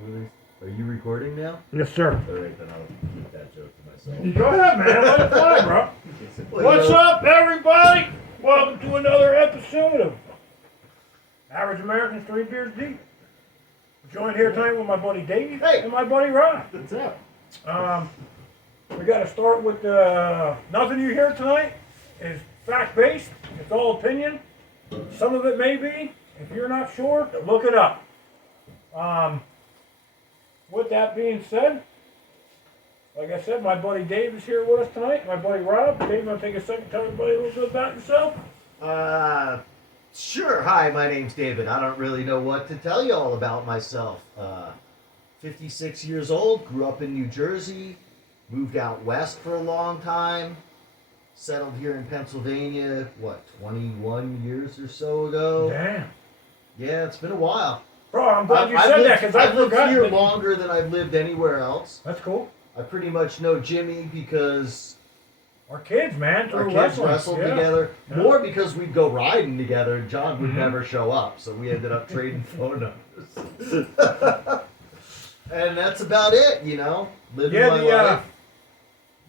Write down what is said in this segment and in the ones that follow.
Are you recording now? Yes, sir. Alright, then I'll keep that joke to myself. Go ahead, man. Let it fly, bro. What's up, everybody? Welcome to another episode of Average Americans 3 Beers Deep. Joined here tonight with my buddy Dave and my buddy Ron. What's up? We got to start with nothing you hear tonight is fact-based. It's all opinion. Some of it may be. If you're not sure, look it up. With that being said, like I said, my buddy Dave is here with us tonight. My buddy Rob. Dave, you want to take a second to tell everybody a little bit about yourself? Sure. Hi, my name's David. I don't really know what to tell you all about myself. 56 years old, grew up in New Jersey, moved out west for a long time, settled here in Pennsylvania, 21 years or so ago? Damn. Yeah, it's been a while. Bro, I'm glad you said that because I I've lived forgot. here longer than I've lived anywhere else. That's cool. I pretty much know Jimmy because Our kids, man, our through kids wrestling. wrestled Yeah. together. Yeah. More because we'd go riding together. John would Mhm. never show up, so we ended up trading phone numbers. And that's about it, you know. Living Yeah, my life.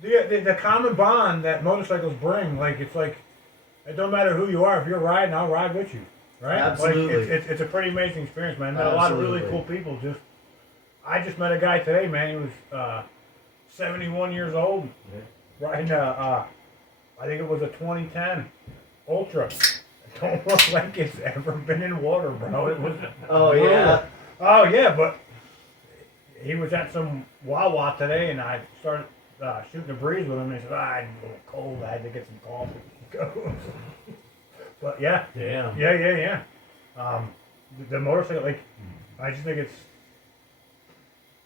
the common bond that motorcycles bring, like it's like it don't matter who you are. If you're riding, I'll ride with you, right? Absolutely. Like it's a pretty amazing experience, man. Met a lot of really cool people. I just met a guy today, man. He was 71 years old, riding I think it was a 2010 Ultra. It don't look like it's ever been in water, bro. It was. Oh brutal. yeah. Oh yeah, but he was at some Wawa today, and I started shooting a breeze with him. And he said, "I'm a little cold. I had to get some coffee." But yeah, Damn. yeah. The motorcycle, like, I just think it's.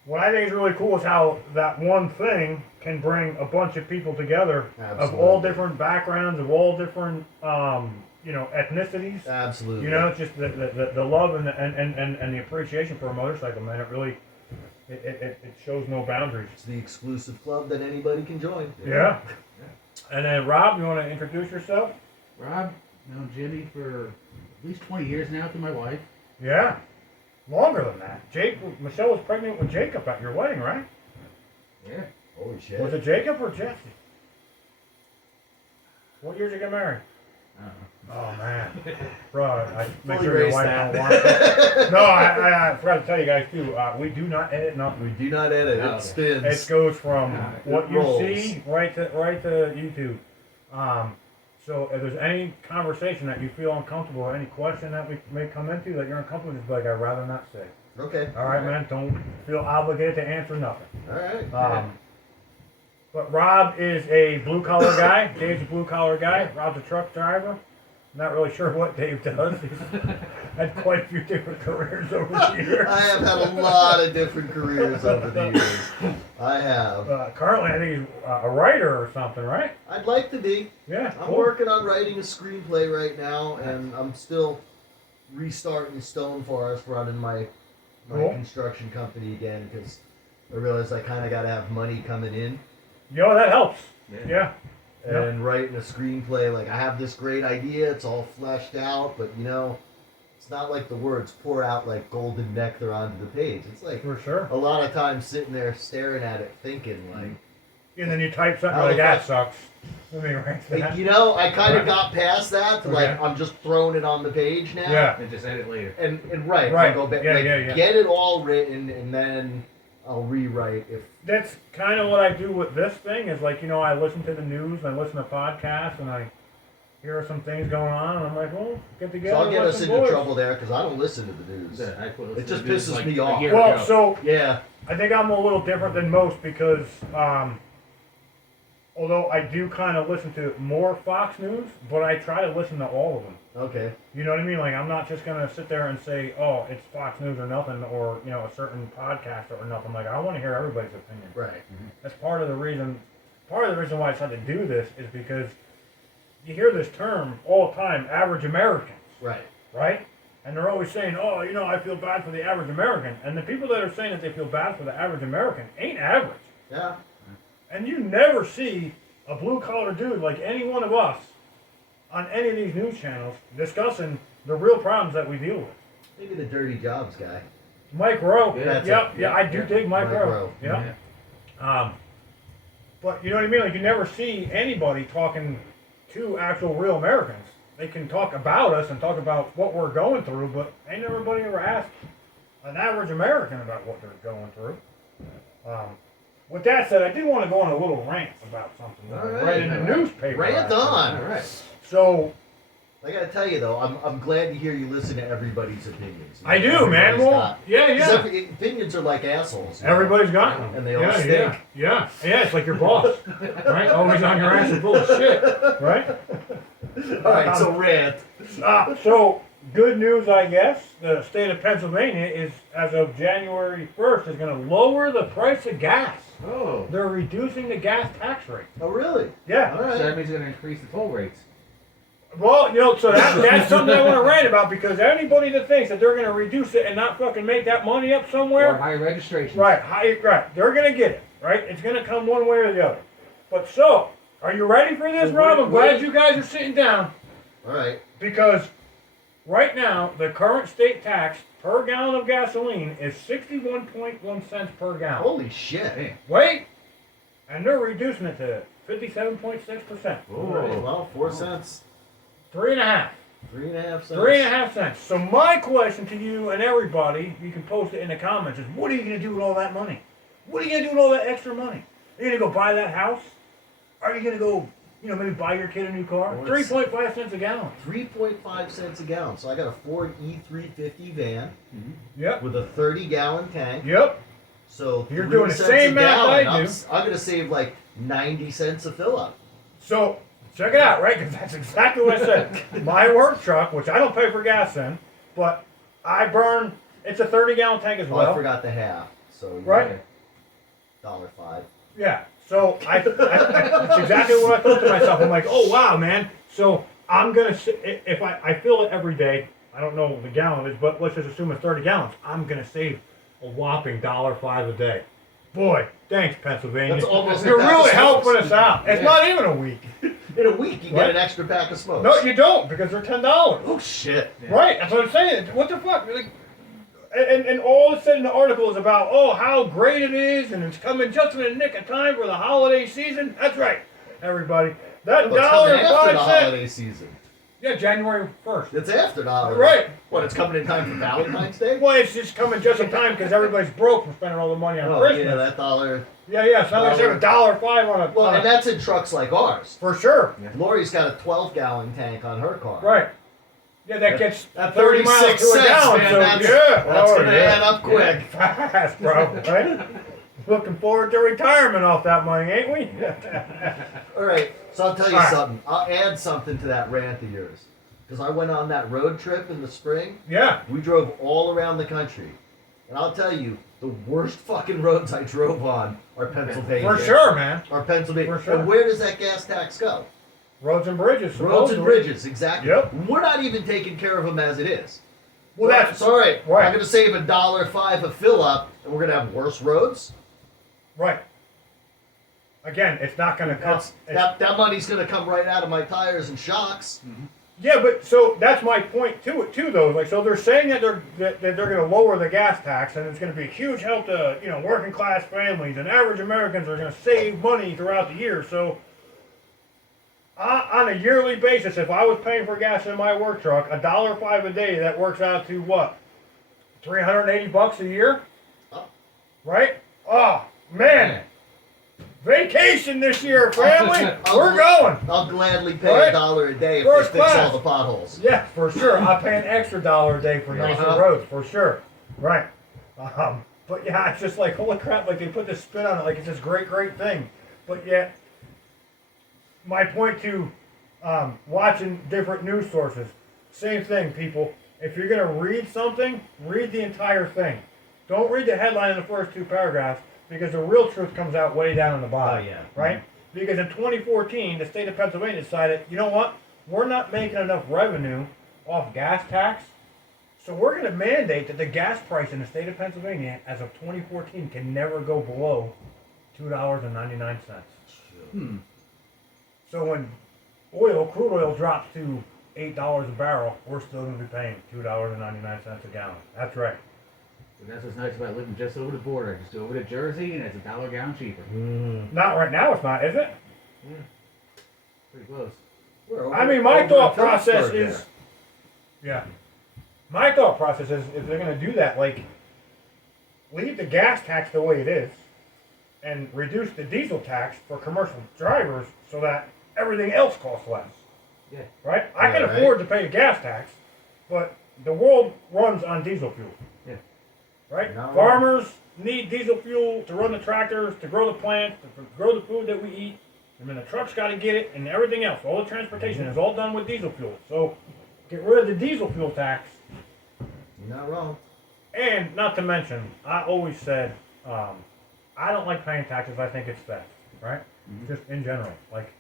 What I think is really cool is how that one thing can bring a bunch of people together of all Absolutely. different backgrounds, of all different, ethnicities. Absolutely. You know, it's just the love and the appreciation for a motorcycle, man. It really, it shows no boundaries. It's the exclusive club that anybody can join. Yeah. And then Rob, you want to introduce yourself? Rob, known Jimmy for at least 20 years now through my wife. Yeah. Longer than that. Michelle was pregnant with Jacob at your wedding, right? Yeah. Holy shit. Was it Jacob or Jesse? What year did you get married? I don't know. Oh man, bro, I make Fully sure your raised wife that. don't watch it. No, I forgot to tell you guys too. We do not edit nothing. We do not edit. Oh, It okay. spins. It goes from what you rolls. see right to YouTube. So if there's any conversation that you feel uncomfortable or any question that we may come into that you're uncomfortable, just be like, I'd rather not say. Okay. All right, man. Don't feel obligated to answer nothing. All right. But Rob is a blue collar guy. Dave's a blue collar guy. Rob's a truck driver. Not really sure what Dave does. He's had quite a few different careers over the years. I have had a lot of different careers over the years. I have. Currently, I think he's a writer or something, right? I'd like to be. Yeah, I'm cool. working on writing a screenplay right now, and I'm still restarting Stone Forest, running my Cool. construction company again, because I realized I kind of got to have money coming in. Yo, that helps. Yeah. And writing a screenplay, like I have this great idea, it's all fleshed out, but you know, it's not like the words pour out like golden nectar onto the page. It's like For sure. a lot of times sitting there staring at it, thinking like, And then you type something How like the that fuck- sucks. Let me write like, that. you know, I kind Right. of got past that. To like Okay. I'm just throwing it on the page now. Yeah. And just edit later. And right, Right. I'll go back, Yeah, like, yeah. get it all written, and then I'll rewrite if. That's kind of what I do with this thing is like, I listen to the news, and I listen to podcasts, and I hear some things going on, and I'm like, well, get together. So I'll get with us some into boys. trouble there because I don't listen to the news. It just pisses me off. Well, so Yeah. I think I'm a little different than most because although I do kind of listen to more Fox News, but I try to listen to all of them. Okay. You know what I mean? Like, I'm not just going to sit there and say, oh, it's Fox News or nothing, or, a certain podcast or nothing. Like, I want to hear everybody's opinion. Right. That's part of the reason why I decided to do this is because you hear this term all the time, average Americans, Right. right? And they're always saying, oh, I feel bad for the average American. And the people that are saying that they feel bad for the average American ain't average. Yeah. And you never see a blue-collar dude like any one of us on any of these news channels discussing the real problems that we deal with. Maybe the dirty jobs guy. Mike Rowe. Yeah, that's Yep. it. Yeah, I do Yeah. dig Mike Mike Rowe. Rowe. Yep. But you know what I mean? Like you never see anybody talking to actual real Americans. They can talk about us and talk about what we're going through, but ain't nobody ever asked an average American about what they're going through. With that said, I did want to go on a little rant about something that All I right, read in the all right. newspaper. Rant actually. on. All right. So I gotta tell you though, I'm glad to hear you listen to everybody's opinions. I do, man. Everybody's Well, got- yeah, 'cause yeah. opinions are like assholes. you know? Everybody's got one. And they all yeah, stink. Yeah, yeah. It's like your boss, right? Always on your ass and full of shit, right? All right, so rant. So good news, I guess. The state of Pennsylvania is, as of January 1st, is going to lower the price of gas. Oh. They're reducing the gas tax rate. Oh really? Yeah. All So right. that means they're going to increase the toll rates. Well, you know, so that's something I want to rant about because anybody that thinks that they're going to reduce it and not fucking make that money up Or somewhere, higher registration. right, they're going to get it, right? It's going to come one way or the other. But so, are you ready for this, Well, Rob? I'm wait. glad you guys are sitting down All right. because right now the current state tax per gallon of gasoline is 61.1 cents per gallon. Holy shit. Damn. Wait, and they're reducing it to 57.6%. All right, well, 4 cents, 3.5. 3.5 cents. 3.5 cents. So my question to you and everybody, you can post it in the comments, is what are you going to do with all that money? What are you going to do with all that extra money? Are you going to go buy that house? Are you going to go, you know, maybe buy your kid a new car? Well, it's- 3.5 cents a gallon. 3.5 cents a gallon. So I got a Ford E350 van Yep. with a 30-gallon tank. Yep. So You're 3 doing the cents same a math gallon. I do. I'm gonna save like 90 cents a fill up. So check it out, right? Because that's exactly what I said. My work truck, which I don't pay for gas in, but I burn. It's a 30-gallon tank as Oh, well. I forgot the half. So you're Right. $1.05. Yeah. So that's exactly what I thought to myself. I'm like, oh wow, man. So I'm gonna if I fill it every day. I don't know the gallonage, but let's just assume it's 30 gallons. I'm gonna save a whopping $1.05 a day. Boy, thanks Pennsylvania. That's almost You're a pack really of helping smokes. us out. It's Yeah. not even a week. In a week, you Right. get an extra pack of smokes. No, you don't because they're $10. Oh shit. Yeah. Right, that's what I'm saying. What the fuck? Like, and all it said in the article is about, oh, how great it is, and it's coming just in the nick of time for the holiday season. That's right, everybody. That Well, it's dollar coming and after 5 the cents. holiday season. Yeah, January 1st. It's after the holiday. Right. What? It's coming in time for Valentine's Day. Well, it's just coming just in time because everybody's broke from spending all the money on Oh Christmas. yeah, that dollar. Yeah. So they save $1.05 on a. Well, on and a that's in trucks like ours. for sure. Yeah. Lori's got a 12-gallon tank on her car. Right. Yeah, that gets That 30 miles 36 to a cents, gallon. man. So That's, yeah, that's oh, gonna yeah. add up quick. Fast, bro. Right? Looking forward to retirement off that money, ain't we? All right, so I'll tell you All right. something. I'll add something to that rant of yours. Because I went on that road trip in the spring. Yeah. We drove all around the country. And I'll tell you, the worst fucking roads I drove on are Pennsylvania. For sure, man. Are Pennsylvania. For sure. And where does that gas tax go? Roads and bridges. Roads and supposedly. bridges, exactly. Yep. We're not even taking care of them as it is. Well, that's all right. right. I'm going to save $1.05 a fill up, and we're going to have worse roads. right. Again, it's not going to That's, cost. that money's going to come right out of my tires and shocks. Yeah, but so that's my point to it too, though. Like, so they're saying that they're going to lower the gas tax, and it's going to be a huge help to working class families and average Americans are going to save money throughout the year. So. On a yearly basis, if I was paying for gas in my work truck, $1.05 a day, that works out to what? $380 a year? Oh. Right? Oh, man. Vacation this year, family. I'll We're gl- going. I'll gladly pay Right. $1 a day if First they fix class. all the potholes. Yeah, for sure. I pay an extra $1 a day for nicer Uh-huh. roads, for sure. Right. But yeah, it's just like, holy crap, like they put this spin on it, like it's this great, great thing. But yet, my point to watching different news sources, same thing, people. If you're going to read something, read the entire thing. Don't read the headline in the first 2 paragraphs because the real truth comes out way down in the bottom. Oh, yeah. Right? Because in 2014, the state of Pennsylvania decided, you know what? We're not making enough revenue off gas tax, so we're going to mandate that the gas price in the state of Pennsylvania as of 2014 can never go below $2.99. So when crude oil drops to $8 a barrel, we're still going to be paying $2.99 a gallon. That's right. But that's what's nice about living just over the border. Just go over to Jersey, and it's $1 a gallon cheaper. Not right now, it's not, is it? Yeah, pretty close. We're over- I mean, my over thought in process Phillipsburg is, yeah. My thought process is, if they're going to do that, like, leave the gas tax the way it is, and reduce the diesel tax for commercial drivers so that everything else costs less. Yeah. Right? I Yeah, can right. afford to pay the gas tax, but the world runs on diesel fuel. Yeah. Right? You're not wrong. Farmers need diesel fuel to run the tractors, to grow the plants, to grow the food that we eat. And then the trucks got to get it, and everything else. All the transportation is all done with diesel fuel. So get rid of the diesel fuel tax. You're not wrong. And not to mention, I always said, I don't like paying taxes. I think it's theft, right? Just in general. Like,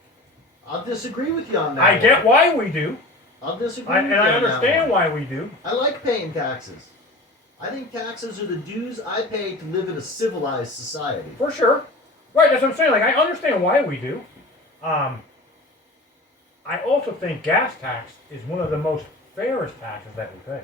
I'll disagree with you on that. I get one. why we do, I'll disagree and with you I on that understand one. why we do. I like paying taxes. I think taxes are the dues I pay to live in a civilized society. For sure. Right, that's what I'm saying. Like, I understand why we do. I also think gas tax is one of the most fairest taxes that we pay.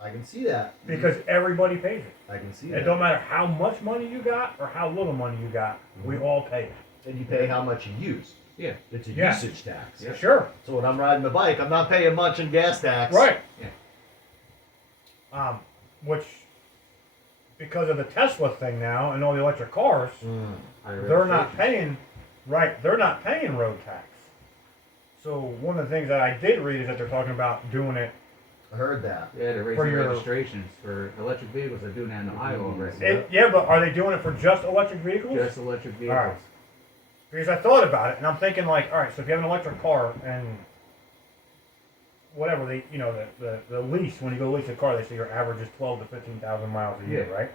I can see that. Because everybody pays it. I can see It that. don't matter how much money you got or how little money you got, we all pay it. And you pay how much you use. Yeah. It's a Yeah. usage tax. Yeah. Sure. So when I'm riding the bike, I'm not paying much in gas tax. Right. Yeah. Which, because of the Tesla thing now and all the electric cars, Higher they're not registration. paying, right, they're not paying road tax. So one of the things that I did read is that they're talking about doing it. I heard that. Yeah, they're For raising your- registrations for electric vehicles. They're doing that in Iowa already. Yeah, but are they doing it for just electric vehicles? Just electric vehicles. Alright. Because I thought about it, and I'm thinking like, all right, so if you have an electric car and whatever they, the lease, when you go lease a car, they say your average is 12 to 15,000 miles a year, Yeah. right?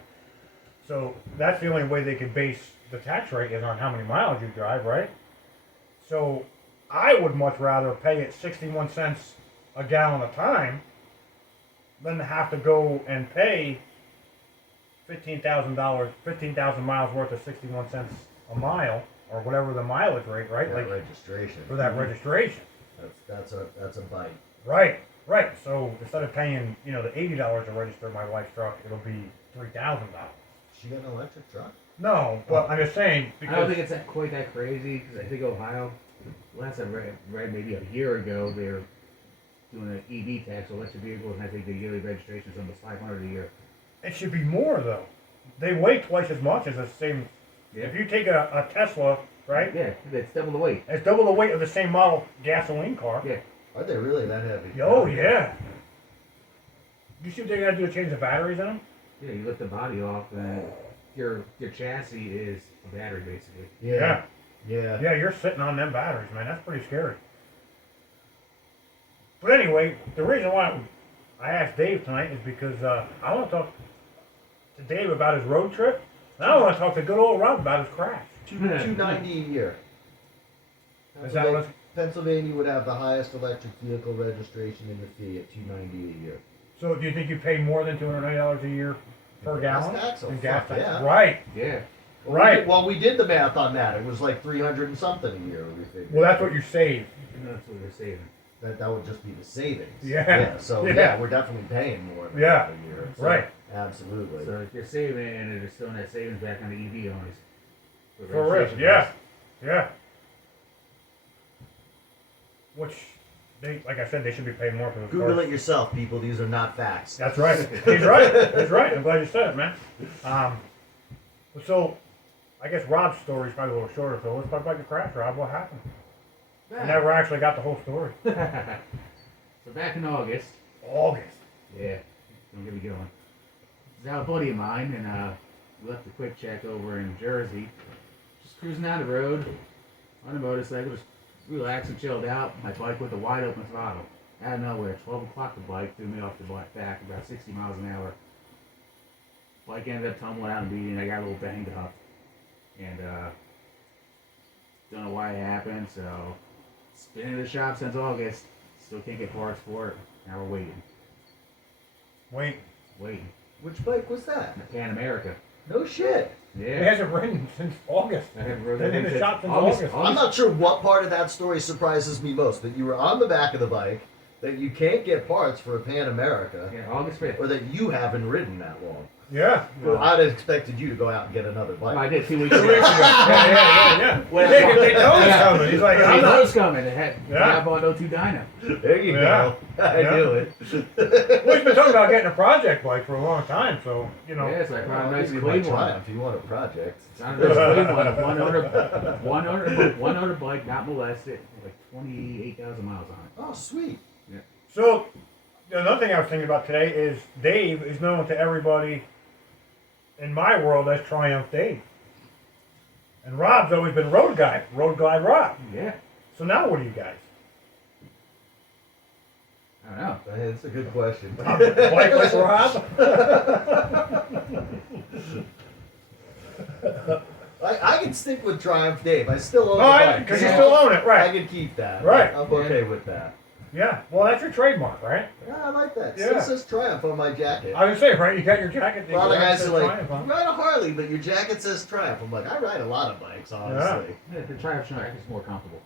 So that's the only way they could base the tax rate is on how many miles you drive, right? So I would much rather pay it 61 cents a gallon a time than to have to go and pay $15,000, 15,000 miles worth of 61 cents a mile, or whatever the mileage rate, right? That Like registration. for that registration. That's a bite. Right, right. So instead of paying, the $80 to register my wife's truck, it'll be $3,000. She got an electric truck? No, but I'm just saying I don't because think it's quite that crazy because I think Ohio, last I read maybe a year ago, they're doing an EV tax, electric vehicles, and I think the yearly registration is almost $500 a year. it should be more though. They weigh twice as much as the same. Yeah. If you take a Tesla, right, Yeah, it's double the weight. it's double the weight of the same model gasoline car. Yeah. Are they really that heavy? Oh yeah. You see what they got to do to change the batteries in them? Yeah, you lift the body off, and your chassis is a battery basically. Yeah. Yeah. Yeah, you're sitting on them batteries, man. That's pretty scary. But anyway, the reason why I asked Dave tonight is because I want to talk to Dave about his road trip, and I want to talk to good old Rob about his crash. $290 a year. Is that what? Pennsylvania would have the highest electric vehicle registration in the fee at $290 a year. So do you think you pay more than $280 a year per Gas gallon? tax? Oh, in gas fuck tax? yeah. Right. Yeah. Right. We did the math on that. It was like 300 and something a year. We figured. Well, that's what you save. And that's what they're saving. That would just be the savings. Yeah. So Yeah. yeah, we're definitely paying more than Yeah. that a year. So, Right. Absolutely. So if you're saving and they're throwing that savings back on the EV owners. with For real. registration Yeah. fees. Yeah. Which they, like I said, they should be paying more for the Google cars. it yourself, people. These are not facts. That's right. He's right. He's right. I'm glad you said it, man. So, I guess Rob's story is probably a little shorter. So let's talk about your crash, Rob. What happened? I never actually got the whole story. So back in August, August. yeah, don't get me going. This is a buddy of mine, and we left a quick check over in Jersey. Just cruising down the road on a motorcycle, just relaxed and chilled out. My bike with a wide open throttle. Out of nowhere, 12 o'clock the bike threw me off the back about 60 miles an hour. Bike ended up tumbling out and beating. I got a little banged up. And don't know why it happened, so it's been in the shop since August. Still can't get parts for it. Now we're waiting. Waiting. Which bike was that? The Pan America. No shit. It Yeah. hasn't ridden since August. I haven't rode Been that in the since shop since August. I'm not sure what part of that story surprises me most. That you were on the back of the bike, that you can't get parts for a Pan America, Yeah, August 5th. or that you haven't ridden that long. Yeah. Well, I'd have expected you to go out and get another I bike. did 2 weeks 2 ago. weeks ago. Yeah. Well, Yeah, 'cause Daytona's yeah. coming. He's like, I'm He not. was coming. It had Yeah. on 02 Dyno. There you Yeah. go. I Yeah. knew it. Well, he's been talking about getting a project bike for a long time, so, you know. Yeah, so I Well, found a I'll nice give you my clean one. Triumph if you want a project. Found a nice clean one. 100 bike, not molested. Like 28,000 miles on it. Oh, sweet. So, another thing I was thinking about today is Dave is known to everybody in my world as Triumph Dave. And Rob's always been Road Guy Rob. Yeah. So now what are you guys? I don't know. That's a good question. Bikeless Rob? I can stick with Triumph Dave. I still own Oh, the bike. because you still own it, I right? can keep that. Right. I'm okay with that. Yeah. Well, that's your trademark, right? Yeah, I like that. It Yeah. still says Triumph on my jacket. I was gonna say, right? You got your jacket. A lot of guys are like, Triumph on. you ride a Harley, but your jacket says Triumph. I'm like, I ride a lot of bikes, honestly. Yeah, the Triumph Shark is more comfortable.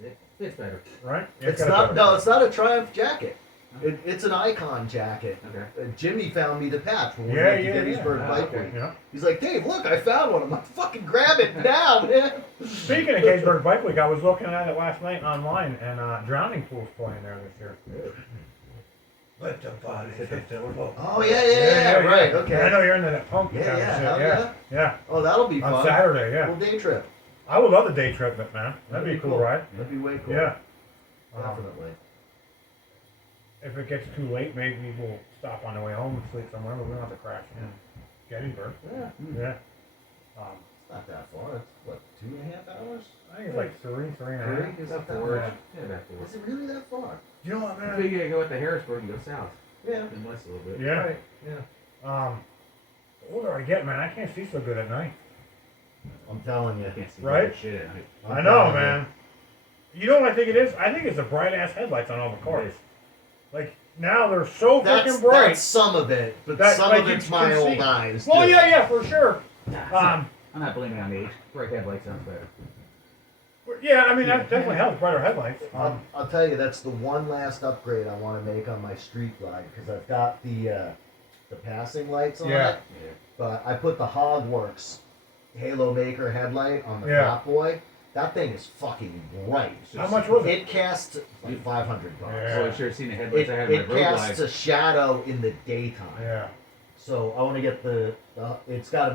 It fits better. Right? It's not. No, it's not a Triumph jacket. It's an Icon jacket. Okay. Jimmy found me the patch when we Yeah, went to yeah, Gettysburg yeah. Bike Okay. Week. Yeah. He's like, Dave, look, I found one. I'm like, fucking grab it now, man. Speaking of Gettysburg Bike Week, I was looking at it last night online, and Drowning Pool's playing there this year. Let the body hit the floor. Oh yeah, right, okay. I know you're into that punk Yeah, kind yeah, of shit. hell Yeah, yeah. Oh, that'll be On fun. Saturday, yeah. Little day trip. I would love a day trip, man. That'd be a cool ride. That'd be way cool. Yeah. Definitely. If it gets too late, maybe we'll stop on the way home and sleep somewhere, but we don't have to crash in Gettysburg. Yeah. Yeah. It's not that far. It's what, 2.5 hours? I think it's like three and a half. Three? Is About that 4. bad? Yeah, about 4. Is it really that far? You know what, I man? think you gotta go up to Harrisburg and go south. Yeah. Then west a little bit. Yeah. Right. Yeah. The older I get, man, I can't see so good at night. I'm telling you. I can't see Right? shit at night. I'm I know, telling you. man. You know what I think it is? I think it's the bright ass headlights on all the cars. Like now they're so That's, freaking bright. that's some of it, but That, some like, of you it's my can old see. eyes. Well, too. yeah, for sure. I'm not blaming it on age. Bright headlight sounds better. Yeah, I mean that definitely helps. Brighter headlights. I'll tell you, that's the one last upgrade I want to make on my street glide because I've got the passing lights on Yeah. it, but I put the Hogworks Halo Maker headlight on the Yeah. Fat Boy. That thing is fucking bright. How much was it? It casts like $500. Yeah. Oh, I sure seen the headlights I had in It my road casts glide. a shadow in the daytime. Yeah. So I want to get the it's got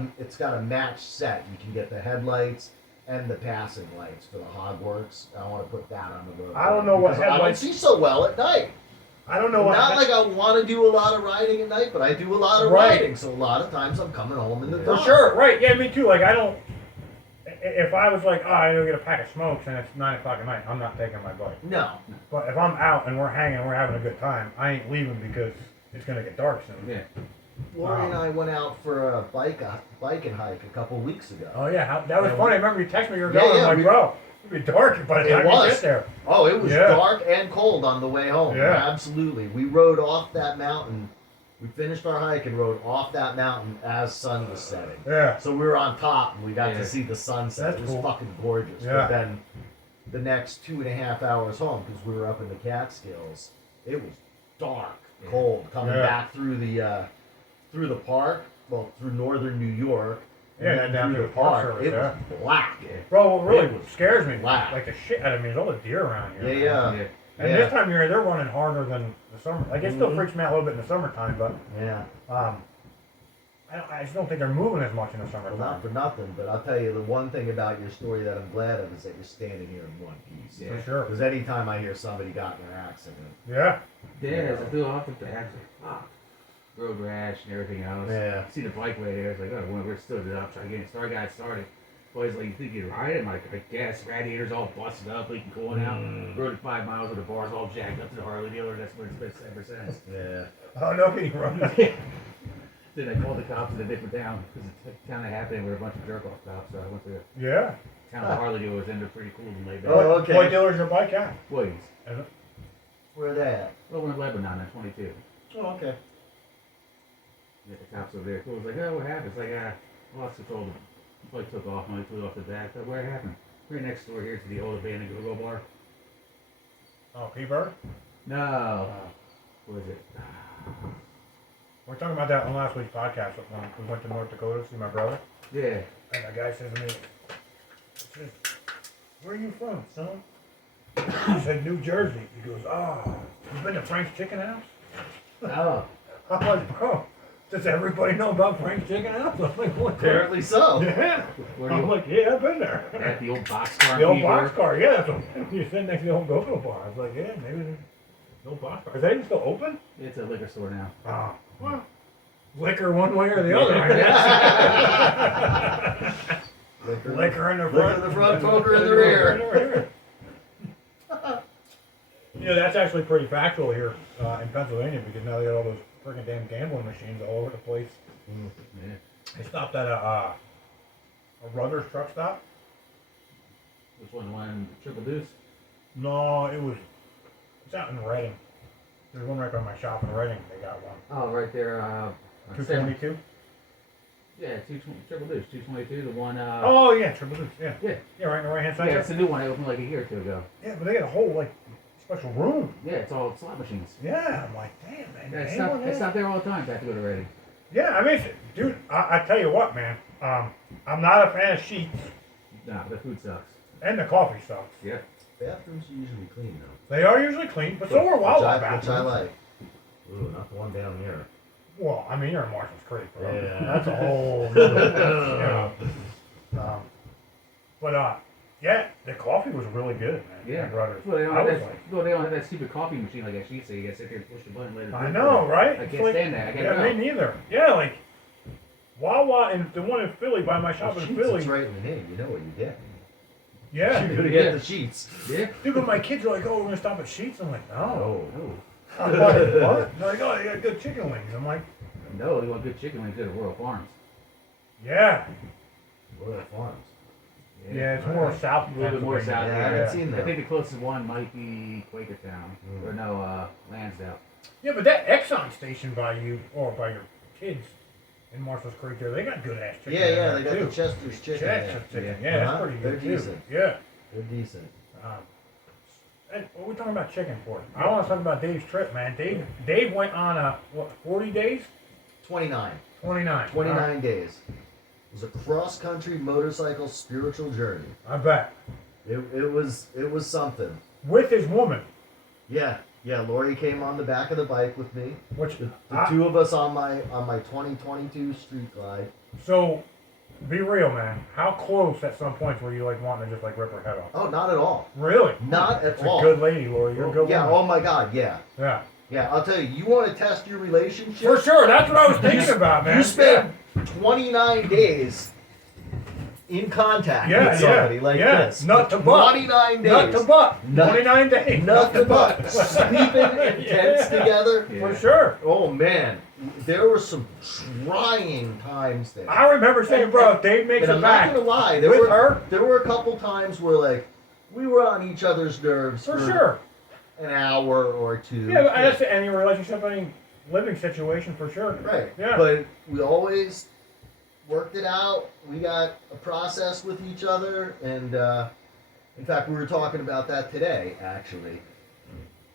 a match set. You can get the headlights and the passing lights for the Hogworks. I want to put that on the road. I don't know what because I don't headlights- see so well at night. I don't know what. Not like I want to do a lot of riding at night, but I do a lot of Right. riding. So a lot of times I'm coming home in the For dark. sure, right? Yeah, me too. Like I don't. If I was like, oh, I go get a pack of smokes and it's 9 o'clock at night, I'm not taking my bike. No. But if I'm out and we're hanging, we're having a good time, I ain't leaving because it's gonna get dark soon. Yeah. Lori and I went out for a bike and hike a couple weeks ago. Oh yeah, that was Yeah, funny. I remember you texted me. You were Yeah, going. yeah, I'm like, we- bro, it'll be dark by the It time you was. get there. Oh, it was Yeah. dark and cold on the way home. Yeah. Absolutely. We rode off that mountain. We finished our hike and rode off that mountain as sun was setting. Yeah. So we were on top and we got Yeah. to see the sunset. That's It was cool. fucking gorgeous. Yeah. But then the next 2.5 hours home, because we were up in the Catskills, it was dark, Yeah. cold, coming Yeah. back through the park, well, through northern New York, Yeah, and then down through to the the Park park. Service, It was black. Yeah. Bro, what really It was scares me, black. like the shit out of me, is all the deer around here. Yeah, man. yeah. And Yeah. this time of year, they're running harder than the summer. Like it still Mhm. freaks me out a little bit in the summertime, but Yeah. I just don't think they're moving as much in the Well, summertime. not for nothing, but I'll tell you the one thing about your story that I'm glad of is that you're standing here in one piece. Yeah. For sure. Because anytime I hear somebody got in an accident, Yeah. Yeah, I feel off the accident. Fuck. Road rash and everything else. Yeah. See the bike way there. It's like, oh, well, we're still up. Trying to get it started. Got it started. Boys, like, you think you'd ride it? Like, I guess radiators all busted up, leaking cooling out. Rode it 5 miles with the bars all jacked up to the Harley dealer. That's where it's been ever since. yeah. Oh no, can you run? Then I called the cops in a different town because the town that happened were a bunch of jerk off cops. So I went to the Yeah. town the Harley dealer was in. They're pretty cool and laid back. Oh, okay. What dealer's your bike at? Williams. Is it? Where they at? Over in Lebanon at 22. Oh, okay. Yeah, the cops over there. Cool. Was like, oh, what happened? It's like, lost control. The bike took off. Money flew off the back. But where it happened? Right next door here to the old abandoned go-go bar. Oh, P-Bird? No. What was it? We were talking about that on last week's podcast when we went to North Dakota to see my brother. Yeah. And the guy says to me, he says, "Where are you from, son?" I said, "New Jersey." He goes, "Oh, you been to Frank's Chicken House?" Oh. I'm like, "Bro, does everybody know about Frank's Chicken House?" I'm like, "What?" Apparently so. Yeah. Where I'm you like, "Yeah, I've been there." at the old boxcar? The old Peter? boxcar, yeah. So you sit next to the old go-go bar. I was like, "Yeah, maybe there's no boxcar. Is that even still open?" It's a liquor store now. Oh, well, liquor one way or the other, I guess. Liquor in the Liquor front. in the front, poker in the rear. You know, that's actually pretty factual here in Pennsylvania because now they got all those freaking damn gambling machines all over the place. Yeah. They stopped at a Ruther's truck stop. Which one? The one in Triple Deuce? No, it's out in Reading. There's one right by my shop in Reading. They got one. Oh, right there. 222? Yeah, Triple Deuce, 222. The one. Oh, yeah, Triple Deuce, yeah. Yeah. Yeah, right in the right-hand side. Yeah, it's a new one. It opened like a year or two ago. Yeah, but they got a whole, like, special room. Yeah, it's all slot machines. Yeah, I'm like, damn, man. Yeah, gambling it's there? not there all the time. I have to go to Reading. Yeah, I mean, dude, I tell you what, man. I'm not a fan of sheets, Nah, the food sucks. and the coffee sucks. Yeah. Bathrooms are usually clean though. They are usually clean, but so are Wawa Which bathrooms. I like. Ooh, not the one down here. Well, I mean, you're in Marshall's Creek, bro. Yeah. That's a whole. Nother, you know. But yeah, the coffee was really good, man. Yeah. at Rutgers. Well, they don't I have was that. like, Well, they don't have that stupid coffee machine like at Sheets. So you gotta sit there and push the button. And let it I drip. know, right? I It's can't like- stand that. I gotta yeah, go. me neither. Yeah, like Wawa and the one in Philly by my shop Well, in sheets, Philly. it's right in the name. You know what you get. Yeah, You're gonna Yeah. get the sheets. Yeah. dude, but my kids are like, "Oh, we're gonna stop at Sheets." I'm like, "No." Oh. I'm like, "What?" They're like, "Oh, they got good chicken wings." I'm like, No, they want good chicken wings at Royal Farms. "Yeah, Royal Farms. yeah." It's more south. A little bit more south. Yeah, I Yeah, haven't seen I that. think the closest one might be Quakertown. Mm. Or no, Lansdowne. Yeah, but that Exxon station by you or by your kids in Marshall's Creek there, they got good ass chicken. Yeah, in yeah, there, they got too. the Chester's chicken. Chester's there. chicken. Yeah. Yeah, Uh-huh. that's pretty good They're too. decent. Yeah. They're decent. And what are we talking about chicken for? I want to talk about Dave's trip, man. Dave went on a 40 days, 29. 29. 29 days. It was a cross-country motorcycle spiritual journey. I bet It was something. with his woman, Yeah, yeah. Lori came on the back of the bike with me. which The two of us on my 2022 Street Glide. So, be real, man. How close at some points were you like wanting to just like rip her head off? Oh, not at all. Really? Not at That's all. a good lady, Lori. You're a good Yeah. woman. Oh my God. Yeah. Yeah. Yeah. I'll tell you. You want to test your relationship? For sure. That's what I was thinking about, man. You spend 29 days in contact Yeah, with somebody yeah, like yeah. this. Nut to butt. 29 days. Nut to butt. Nut- 29 days. Nut to butt. Sleeping in tents together. Yeah. For sure. Oh man, there were some trying times there. I remember saying, bro, if Dave makes And it I'm back not gonna lie, with her, there were a couple times where like we were on each other's nerves for sure. an hour or two. Yeah, but that's any relationship, any living situation, for sure. Right. Yeah. But we always worked it out. We got a process with each other, and in fact, we were talking about that today, actually.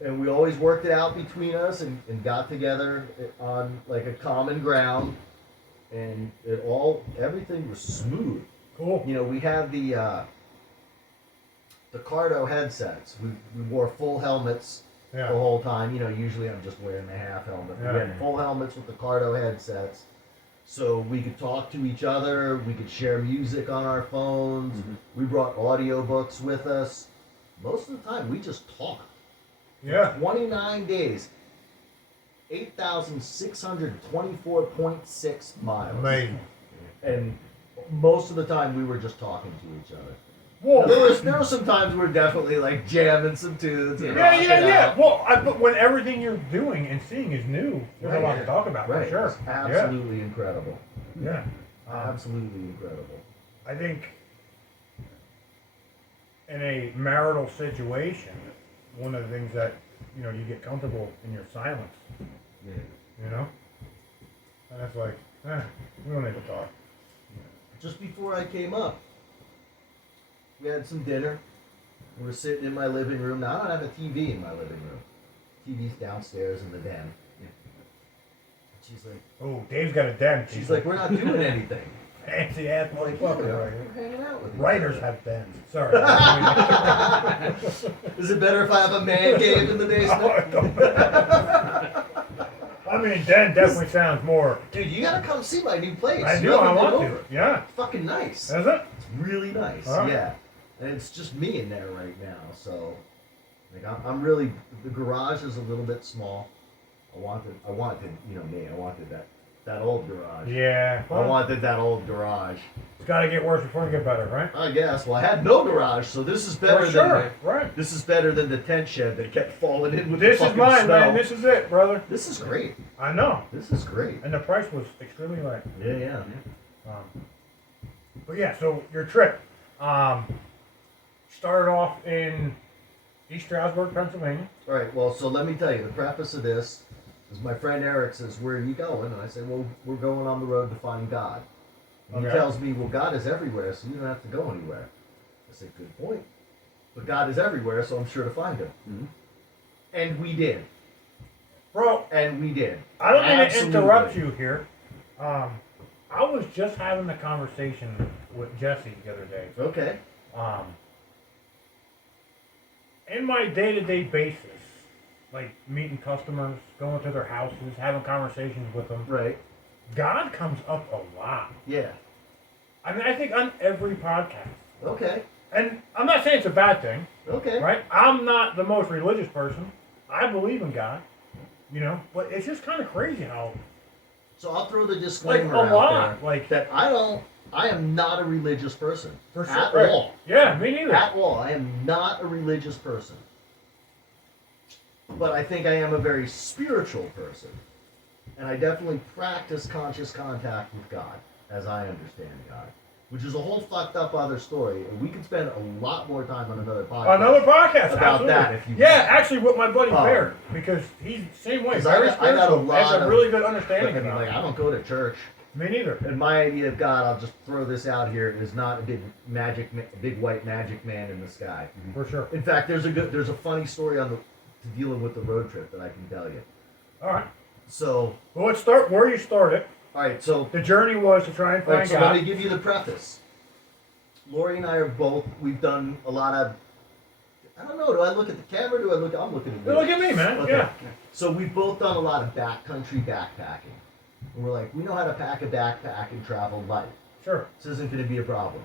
And we always worked it out between us and got together on like a common ground, and everything was smooth. Cool. You know, we had the Cardo headsets. We wore full helmets the Yeah. whole time. You know, usually I'm just wearing the half helmet. Yeah. We had full helmets with the Cardo headsets. So we could talk to each other, we could share music on our phones. Mhm. We brought audiobooks with us. Most of the time we just talked. Yeah. 29 days. 8,624.6 miles. Amazing. And most of the time we were just talking to each other. Whoa. Now, there were some times we were definitely like jamming some tunes. And Yeah, rocking yeah. out. Well, but when everything you're doing and seeing is new, there's a lot to talk about, Right. for sure. It's absolutely incredible. Yeah. Absolutely incredible. I think in a marital situation, one of the things that, you get comfortable in your silence, Yeah. And it's like, we don't need to talk. Just before I came up, we had some dinner. We were sitting in my living room. Now I don't have a TV in my living room. TV's downstairs in the den. She's like, Oh, Dave's got a den. she's like, we're not doing anything. fancy ass I'm like, motherfucker. yeah, Right? we're hanging out with you. Writers have dens. Sorry. Is it better if I have a man cave in the basement? I mean, den definitely sounds more. Dude, you gotta come see my new place. I You do. I haven't been want over. to. Yeah. It's fucking nice. Is it? It's really nice. All right. Yeah, and it's just me in there right now. So, like, I'm really. The garage is a little bit small. I wanted, you know me. I wanted that old garage. Yeah. I wanted that old garage. It's got to get worse before it get better, right? I guess. Well, I had no garage, so this is better For than sure. Right. this is better than the tent shed that kept falling in with This the is fucking mine, snow. man. This is it, brother. This is great. I know. This is great. And the price was extremely right. Yeah. But yeah, so your trip started off in East Stroudsburg, Pennsylvania. All right. Well, so let me tell you the preface of this is my friend Eric says, "Where are you going?" And I say, "Well, we're going on the road to find God." And he Okay. tells me, "Well, God is everywhere, so you don't have to go anywhere." I say, "Good point." But God is everywhere, so I'm sure to find him. Mhm. And we did. Bro, And we did. I don't mean to Absolutely. interrupt you here. I was just having a conversation with Jesse the other day. Okay. In my day-to-day basis, like meeting customers, going to their houses, having conversations with them, Right. God comes up a lot. Yeah. I mean, I think on every podcast. Okay. And I'm not saying it's a bad thing, Okay. right? I'm not the most religious person. I believe in God, you know, but it's just kind of crazy how, So I'll throw the like, disclaimer a out lot. there Like, that I am not a religious person. for sure. At right. all. Yeah, me neither. At all. I am not a religious person. But I think I am a very spiritual person. And I definitely practice conscious contact with God, as I understand God. Which is a whole fucked up other story. And we could spend a lot more time on another podcast. Another podcast About absolutely. that, if you yeah, want. actually, with my buddy Oh. Bear, because he's the same way. 'Cause Very I got a spiritual. lot Has a of- really good But, understanding I mean, about like, it. I don't go to church. Me neither. And my idea of God, I'll just throw this out here, is not a big white magic man in the sky. For sure. In fact, there's a funny story on to dealing with the road trip that I can tell you. All right. So, Well, let's start where you started. all right, so The journey was to try and All right, find so God. let me give you the preface. Lori and I we've done a lot of, I don't know, do I look at the camera? I'm looking at you. Look at me, man. Okay. Yeah. So we've both done a lot of backcountry backpacking. And we're like, we know how to pack a backpack and travel light. Sure. This isn't going to be a problem.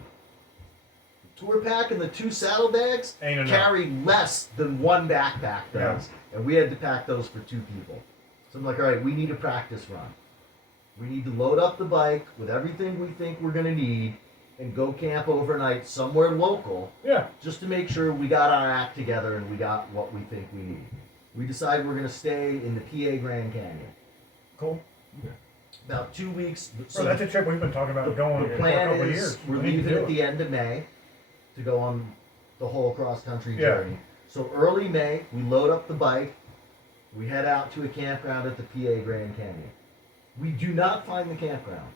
The tour pack and the 2 saddlebags Ain't enough. carry less than 1 backpack does. And we had to pack those for 2 people. So I'm like, all right, we need a practice run. We need to load up the bike with everything we think we're going to need and go camp overnight somewhere local Yeah. just to make sure we got our act together and we got what we think we need. We decide we're going to stay in the PA Grand Canyon. Cool. About 2 weeks. So that's a trip we've been talking about going the for a plan couple of is years. we're We need to leaving do at it. the end of May to go on the whole cross-country Yeah. journey. So early May, we load up the bike. We head out to a campground at the PA Grand Canyon. We do not find the campground.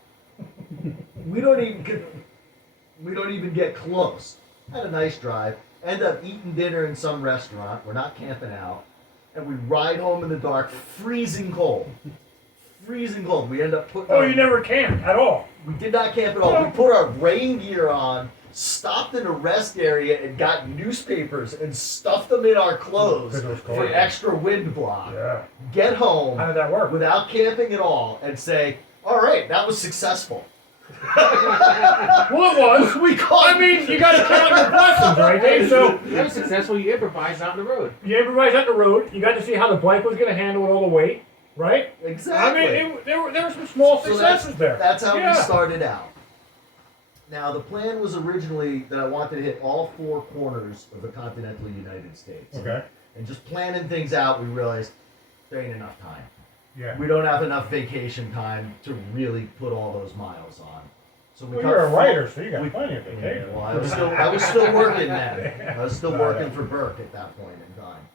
we don't even get close. Had a nice drive. End up eating dinner in some restaurant. We're not camping out. And we ride home in the dark, freezing cold. Freezing cold. We end up putting Oh, our- you never camped at all. we did not camp at all. We put our rain gear on, stopped in a rest area, and got newspapers and stuffed them in our clothes Because it was for cold. extra wind block. Yeah. Get home How did that work? without camping at all and say, all right, that was successful. Well, it was. We caught I mean, you got to count your blessings, right, Dave? So That was successful. You improvised out on the road. you improvised at the road. You got to see how the bike was going to handle all the weight, right? Exactly. I mean, there were some small So successes there. That's how Yeah. we started out. Now, the plan was originally that I wanted to hit all 4 corners of the continental United States. Okay. And just planning things out, we realized there ain't enough time. Yeah. We don't have enough vacation time to really put all those miles on. So we Well, cut you're a fo- writer, so you got we- plenty of Yeah, vacation. well, I was still working then. I was still working for Burke at that point in time.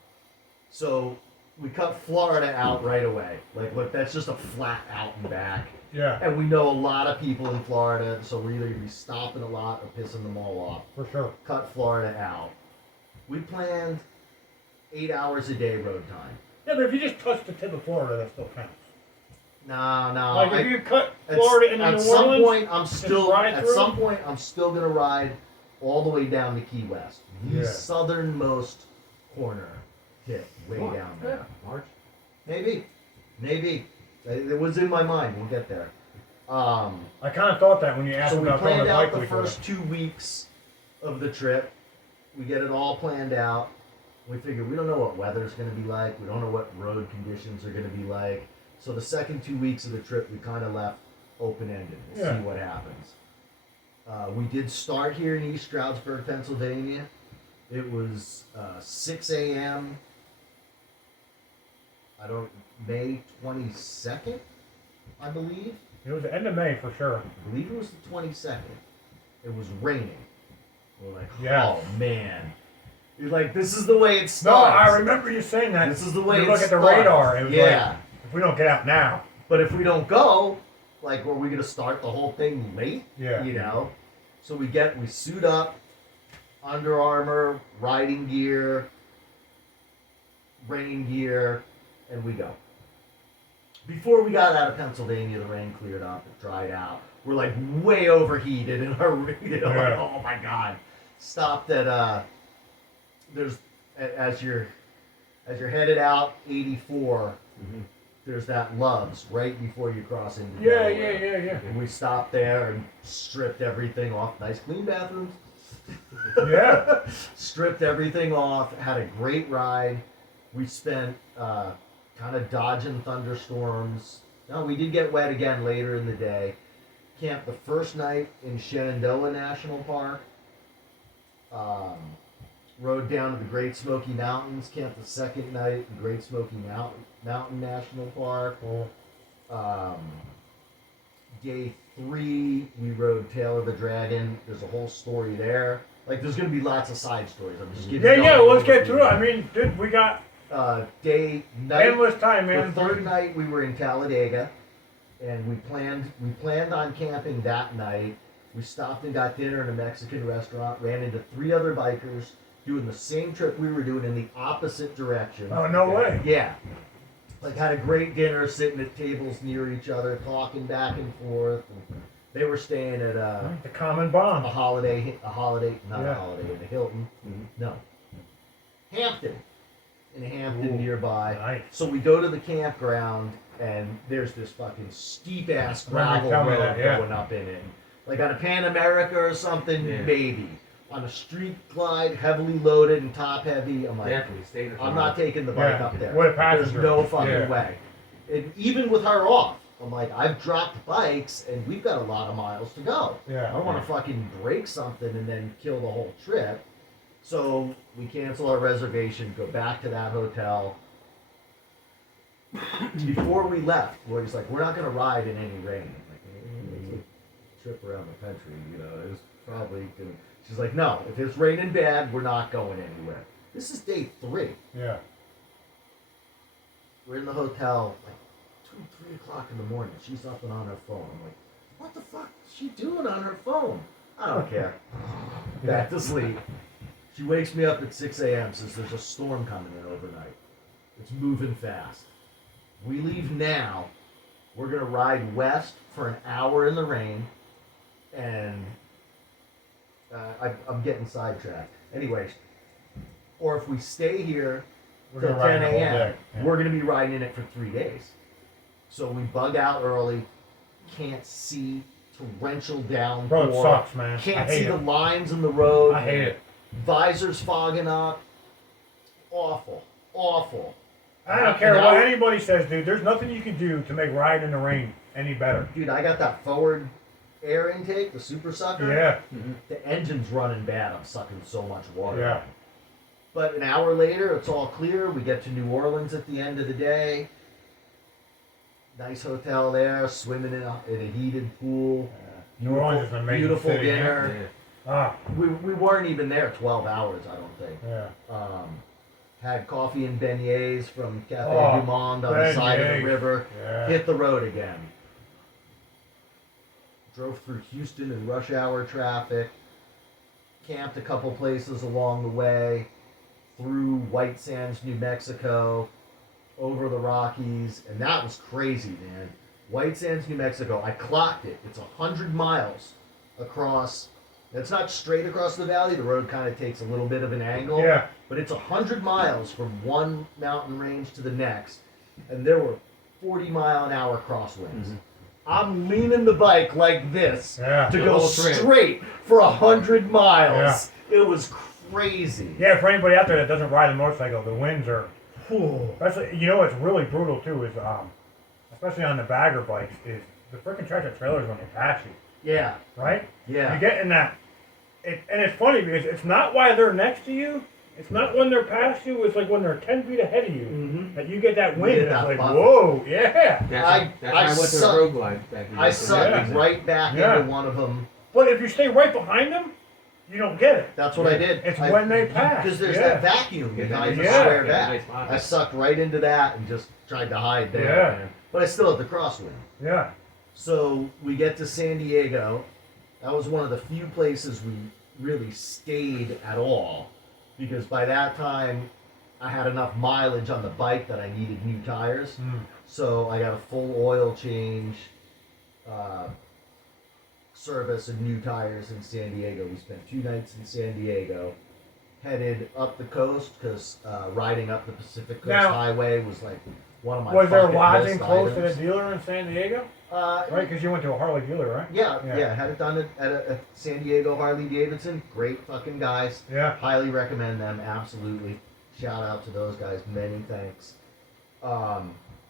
So we cut Florida out right away. Like, look, that's just a flat out and back. Yeah, And we know a lot of people in Florida, so we're either gonna be stopping a lot or pissing them all off. for sure. Cut Florida out. We planned 8 hours a day road time. Yeah, but if you just touch the tip of Florida, that still counts. No. Like if you cut Florida into at New some Orleans, point, I'm still ride at through? some point I'm still gonna ride all the way down to Key West, the Yeah. southernmost corner tip, way down there. March. Maybe. It was in my mind. We'll get there. I kind of thought that when you asked So we about throwing planned a out bike the week first 2 weeks of the trip. We get it all planned out. We figure we don't know what weather's going to be like. We don't know what road conditions are going to be like. So the second 2 weeks of the trip, we kind of left open-ended. We'll Yeah. see what happens. We did start here in East Stroudsburg, Pennsylvania. It was 6 a.m. May 22nd, I believe. It was the end of May for sure. I believe it was the 22nd. It was raining. We're like, Yeah. oh man. You're like, this is the way it No, starts. I remember you saying that. This is the way you it look at the starts. radar. It was Yeah. like, if we don't get out now. But if we don't go, like, are we going to start the whole thing late? Yeah. You know? So we suit up, Under Armour, riding gear, rain gear, and we go. Before we got out of Pennsylvania, the rain cleared up, it dried out. We're like way overheated in our, like, Yeah. oh my God. Stopped at, as you're headed out 84, there's that Love's right before you cross into Yeah. Delaware. And we stopped there and stripped everything off. Nice clean bathrooms. Yeah. Stripped everything off. Had a great ride. We spent kind of dodging thunderstorms. No, we did get wet again later in the day. Camped the first night in Shenandoah National Park. Rode down to the Great Smoky Mountains. Camped the second night in Great Smoky Mountain National Park. Cool. Day 3, we rode Tail of the Dragon. There's a whole story there. Like, there's going to be lots of side stories. I'm just giving Yeah. you all Let's the get through it. overview. I mean, dude, we got Night, endless time, the man. third night we were in Talladega, and we planned on camping that night. We stopped and got dinner in a Mexican restaurant. Ran into 3 other bikers doing the same trip we were doing in the opposite direction. Oh, no way. Yeah. Like, had a great dinner, sitting at tables near each other, talking back and forth. And they were staying at The common bond. not a holiday, Yeah. in a Hilton. No. Hampton. In a Hampton nearby. Nice. So we go to the campground, and there's this fucking steep ass Remember you gravel telling me road that, yeah. going up in it. Like on a Pan America or something, Yeah. maybe. On a street glide, heavily loaded and top heavy, I'm like, Definitely stay in the I'm not taking the bike Yeah. up there. With a There's passenger. no fucking Yeah. way. And even with her off, I'm like, I've dropped bikes, and we've got a lot of miles to go. I Yeah. don't want to fucking break something and then kill the whole trip. So we cancel our reservation, go back to that hotel. Before we left, Lori's like, we're not going to ride in any rain. I'm like, it's a trip around the country, you know, it was probably going to... She's like, no, if it's raining bad, we're not going anywhere. This is day 3. Yeah. We're in the hotel, like 2, 3 o'clock in the morning. She's up and on her phone. I'm like, what the fuck is she doing on her phone? I don't care. Back to sleep. She wakes me up at 6 a.m. Says there's a storm coming in overnight. It's moving fast. We leave now. We're gonna ride west for an hour in the rain, and I'm getting sidetracked. Anyways, or if we stay here We're till gonna ride 10 the whole a.m., day. Yeah. we're gonna be riding in it for 3 days. So we bug out early. Can't see. Torrential downpour. Bro, it sucks, man. I Can't hate see it. the lines in the road. I hate it. Visors fogging up. Awful. I don't care And what now- anybody says, dude. There's nothing you can do to make riding in the rain any better. Dude, I got that forward air intake, the super sucker. Yeah. The engine's running bad. I'm sucking so much water. Yeah. But an hour later, it's all clear. We get to New Orleans at the end of the day. Nice hotel there, swimming in a heated pool. New Orleans is an amazing Beautiful city, man. dinner. Ah. We weren't even there 12 hours, I don't think. Yeah. Had coffee and beignets from Cafe Oh, Du Monde on the side of the beignets. river. Yeah. Hit the road again. Drove through Houston in rush hour traffic. Camped a couple places along the way. Through White Sands, New Mexico. over the Rockies, and that was crazy, man. White Sands, New Mexico. I clocked it. It's 100 miles across. It's not straight across the valley. The road kind of takes a little bit of an angle. Yeah. But it's 100 miles from one mountain range to the next, and there were 40-mile-an-hour crosswinds. I'm leaning the bike like this Yeah. to The go whole trip. straight for 100 miles. It was crazy. Yeah, for anybody out there that doesn't ride a motorcycle, the winds are, especially, you know what's really brutal too is, especially on the bagger bikes, is the freaking tractor trailers when they pass you, Yeah, right? yeah. You get in that, and it's funny because it's not while they're next to you, it's not when they're past you, it's like when they're 10 feet ahead of you, Mhm. that you get that You wind, get and it's that like, buffer. whoa, yeah. That's I how I went to suck- a road glide back in I the sucked Yeah. right back Yeah. into one of them. But if you stay right behind them, you don't get it. That's what I did. It's when they pass. Because there's Yeah. that vacuum behind the Yeah. square Yeah, back. nice pocket. I sucked right into that and just tried to hide there, Yeah. man. But I still had the crosswind. Yeah. So we get to San Diego. That was one of the few places we really stayed at all, because by that time I had enough mileage on the bike that I needed new tires. So I got a full oil change, service, and new tires in San Diego. We spent 2 nights in San Diego, headed up the coast because riding up the Pacific Coast Now- Highway was like one of my Was there bucket lodging list close to the items. dealer in San Diego? Right, because you went to a Harley dealer, right? Yeah, Yeah. yeah, had it done at San Diego Harley Davidson. Great fucking guys. Yeah. Highly recommend them. Absolutely. Shout out to those guys. Many thanks.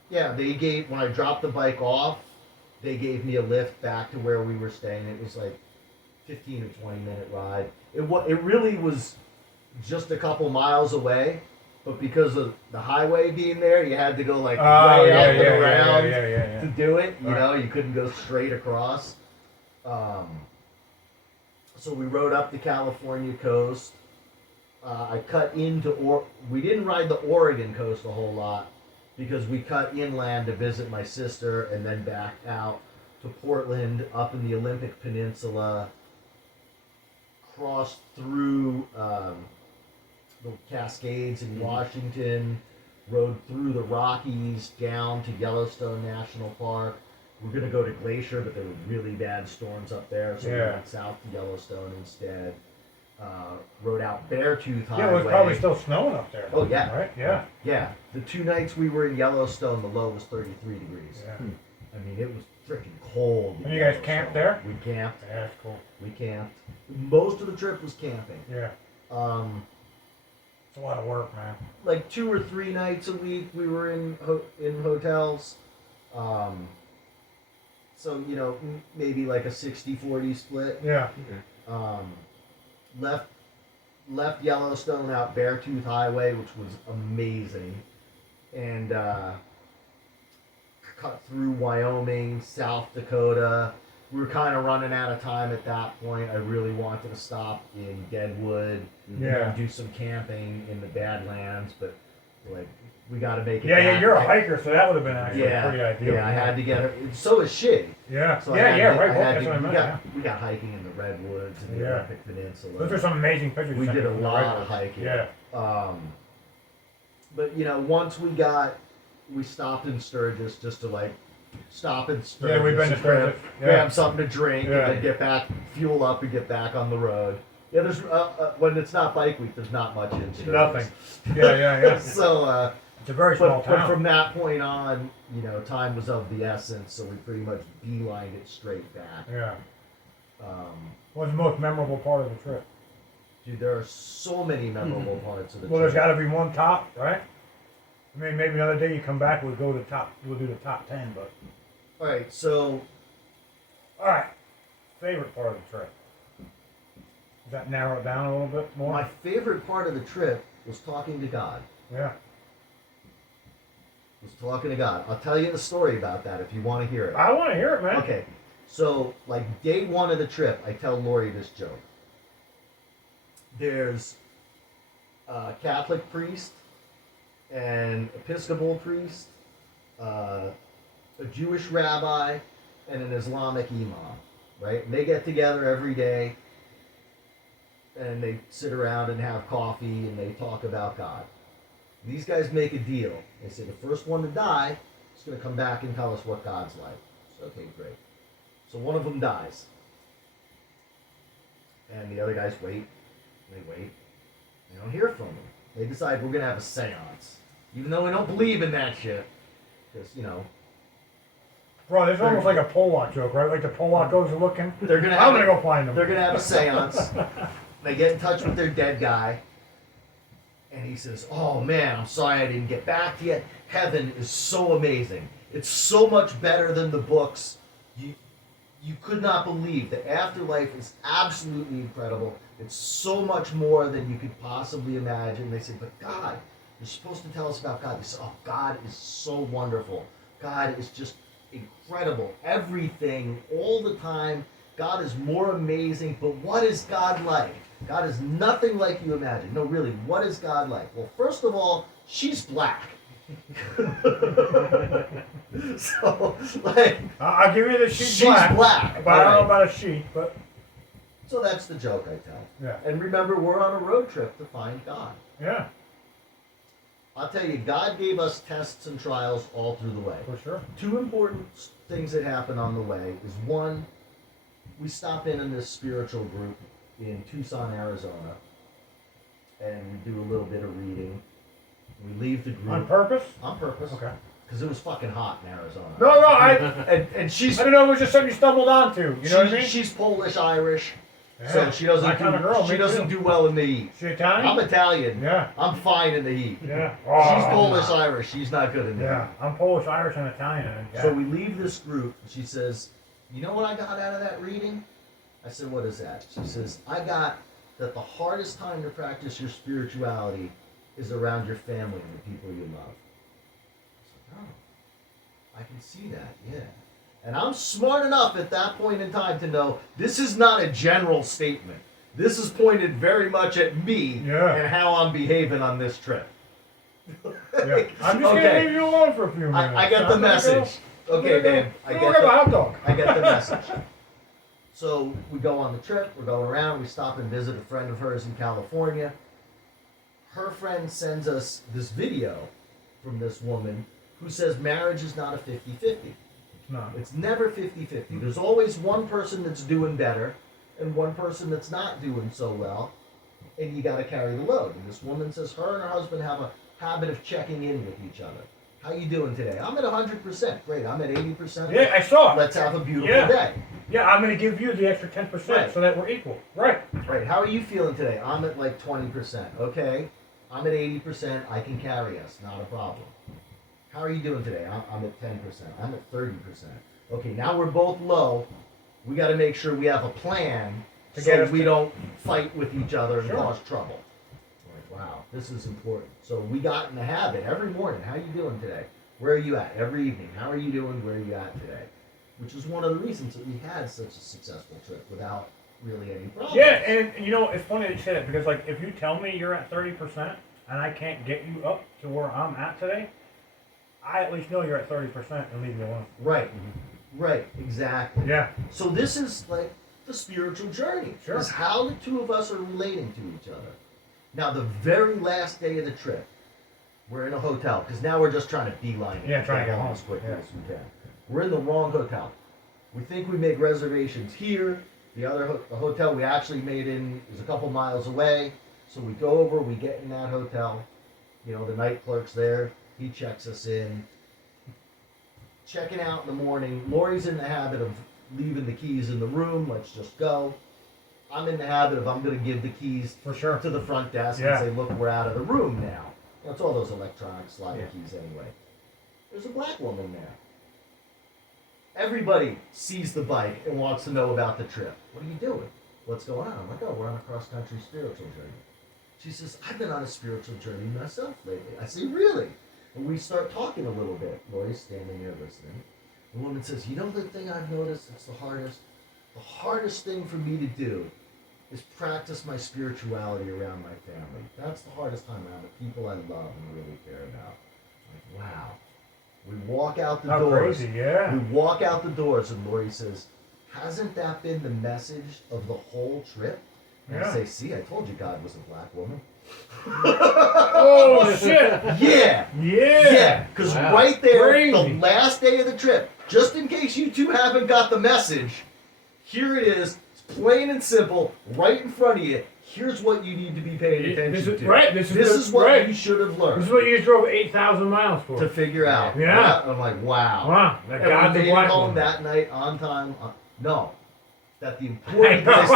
Yeah, they gave, when I dropped the bike off, they gave me a lift back to where we were staying. It was like 15 or 20-minute ride. It really was just a couple miles away, but because of the highway being there, you had to go like Oh, way yeah, up and yeah, around yeah. to do it. You Right. know, you couldn't go straight across. So we rode up the California coast. I cut into we didn't ride the Oregon coast a whole lot because we cut inland to visit my sister and then back out to Portland, up in the Olympic Peninsula, crossed through the Cascades in Washington, rode through the Rockies down to Yellowstone National Park. We're gonna go to Glacier, but there were really bad storms up there, so we Yeah. went south to Yellowstone instead. Rode out Beartooth Highway. Yeah, it was probably still snowing up there. Oh, yeah. Right? Yeah. Yeah, the 2 nights we were in Yellowstone, the low was 33 degrees. Yeah. I mean, it was freaking cold. in And you guys Yellowstone. camped there? We camped. Yeah, that's cool. We camped. Most of the trip was camping. Yeah. It's a lot of work, man. Like 2 or 3 nights a week we were in hotels. So, you know, maybe like a 60-40 split. Yeah. Left Yellowstone out Beartooth Highway, which was amazing, and cut through Wyoming, South Dakota. We were kind of running out of time at that point. I really wanted to stop in Deadwood, Yeah. and do some camping in the Badlands, but like we got to make it. Yeah, yeah, back. you're a hiker, so that would have been actually Yeah, pretty ideal. yeah. I had to get her. So is she. Yeah. So I Yeah, had yeah, to- right. I Well, had that's to- what I we meant. got we got hiking in the redwoods and the Yeah. Olympic Peninsula. Those are some amazing pictures. you We sent did me a from the lot redwoods. of hiking. Yeah. But you know, once we stopped in Sturgis just to like stop in Sturgis. Yeah, we've been to and grab, Sturgis. Yeah. grab something to drink Yeah. and then get back, fuel up and get back on the road. Yeah, there's when it's not bike week, there's not much in Sturgis. Nothing. Yeah, yeah, yeah. So, It's a very small but town. from that point on, you know, time was of the essence, so we pretty much beelined it straight back. Yeah. Um, What's the most memorable part of the trip? dude, there are so many memorable parts of the Well, there's trip. got to be one top, right? I mean, maybe another day you come back, we'll go to top. We'll do the top 10, but All right, so all right. Favorite part of the trip. Does that narrow it down a little bit more? my favorite part of the trip was talking to God. Yeah. Was talking to God. I'll tell you the story about that if you want to hear it. I want to hear it, man. Okay, so like day 1 of the trip, I tell Lori this joke. There's a Catholic priest, an Episcopal priest, a Jewish rabbi, and an Islamic imam, right? And they get together every day, and they sit around and have coffee, and they talk about God. These guys make a deal. They say the first one to die is going to come back and tell us what God's like. So, okay, great. So one of them dies. And the other guys wait. They wait. They don't hear from them. They decide we're going to have a seance. Even though we don't believe in that shit. Because, you know. Bro, this is almost like a Pollock joke, right? Like the Pollock goes looking. They're gonna I'm gonna go find them. They're going to have a seance. They get in touch with their dead guy. And he says, oh man, I'm sorry I didn't get back to you. Heaven is so amazing. It's so much better than the books. You could not believe the afterlife is absolutely incredible. It's so much more than you could possibly imagine. They said, but God, you're supposed to tell us about God. They said, oh, God is so wonderful. God is just incredible. Everything, all the time. God is more amazing. But what is God like? God is nothing like you imagine. No, really, what is God like? Well, first of all, she's black. So, like, I'll give you that she's black. But I don't know about a sheep, but So that's the joke I tell. yeah. And remember, we're on a road trip to find God. Yeah, I'll tell you, God gave us tests and trials all through the way. for sure. Two important things that happen on the way is one, we stop in this spiritual group in Tucson, Arizona, and we do a little bit of reading. We leave the group On purpose? on purpose Okay. because it was fucking hot in Arizona. No, I And she's don't know. It was just something you stumbled onto. You know what I mean? She's Polish Irish, Yeah. so she doesn't My kind of girl, she me doesn't too. do well in the heat. She Italian? I'm Italian. Yeah. I'm fine in the heat. Yeah. She's Oh, Polish Irish. She's not good in the Yeah. I'm Polish, Irish, and Italian. And yeah. heat. So we leave this group. And she says, "You know what I got out of that reading?" I said, "What is that?" She says, "I got that the hardest time to practice your spirituality is around your family and the people you love." I said, "Oh, I can see that. Yeah." And I'm smart enough at that point in time to know this is not a general statement. This is pointed very much at me Yeah. and how I'm behaving on this trip. Yeah. I'm just Okay. gonna leave you alone for a few minutes. I get the I'm gonna message. Go, Okay, babe. I Go get grab a the, hot dog. I get the message. So we go on the trip. We're going around. We stop and visit a friend of hers in California. Her friend sends us this video from this woman who says marriage is not a 50-50. No. It's never 50-50. There's always one person that's doing better and one person that's not doing so well, and you got to carry the load. And this woman says her and her husband have a habit of checking in with each other. How you doing today? I'm at 100%. Great. I'm at 80%. Yeah, I saw it. Let's have a beautiful Yeah. day. Yeah, I'm gonna give you the extra 10% Right. so that we're equal. Right. Right. How are you feeling today? I'm at like 20%. Okay. I'm at 80%. I can carry us. Not a problem. How are you doing today? I'm at 10%. I'm at 30%. Okay. Now we're both low. We got to make sure we have a plan To get so us we to- don't fight with each other and Sure. cause trouble. Like, wow, this is important. So we got in the habit every morning. How you doing today? Where are you at? Every evening. How are you doing? Where are you at today? Which is one of the reasons that we had such a successful trip without really any problems. Yeah, and you know, it's funny that you say that because, like, if you tell me you're at 30% and I can't get you up to where I'm at today, I at least know you're at 30% and leave you alone. Right. Right. Exactly. Yeah. So this is like the spiritual journey. Sure. Is how the two of us are relating to each other. Now, the very last day of the trip, we're in a hotel because now we're just trying to beeline it. Yeah, trying to get home home. as quickly Yeah. as we can. We're in the wrong hotel. We think we make reservations here. The other the hotel we actually made in is a couple miles away. So we go over, we get in that hotel. You know, the night clerk's there. He checks us in. Checking out in the morning. Lori's in the habit of leaving the keys in the room. Let's just go. I'm in the habit of I'm going to give the keys For sure. to the front desk Yeah. and say, look, we're out of the room now. That's all those electronic slide Yeah. keys anyway. There's a black woman there. Everybody sees the bike and wants to know about the trip. What are you doing? What's going on? I'm like, oh, we're on a cross-country spiritual journey. She says, I've been on a spiritual journey myself lately. I say, really? And we start talking a little bit. Lori's standing there listening. The woman says, you know the thing I've noticed that's the hardest? The hardest thing for me to do is practice my spirituality around my family. That's the hardest time around the people I love and really care about. I'm like, wow. We walk out the How doors. crazy, yeah. We walk out the doors and Lori says, hasn't that been the message of the whole trip? And Yeah. I say, see, I told you God was a black woman. Oh shit! Yeah. Yeah. Yeah, because Wow. right there, Crazy. the last day of the trip, just in case you two haven't got the message, here it is, it's plain and simple, right in front of you. Here's what you need to be paying attention This is to. right. This the- is what right. you should have learned This is what you just drove 8,000 miles for. to figure out. Yeah. I'm like, wow. Wow. That And God's we a made it black home woman. that night on time. No. That the I important know, place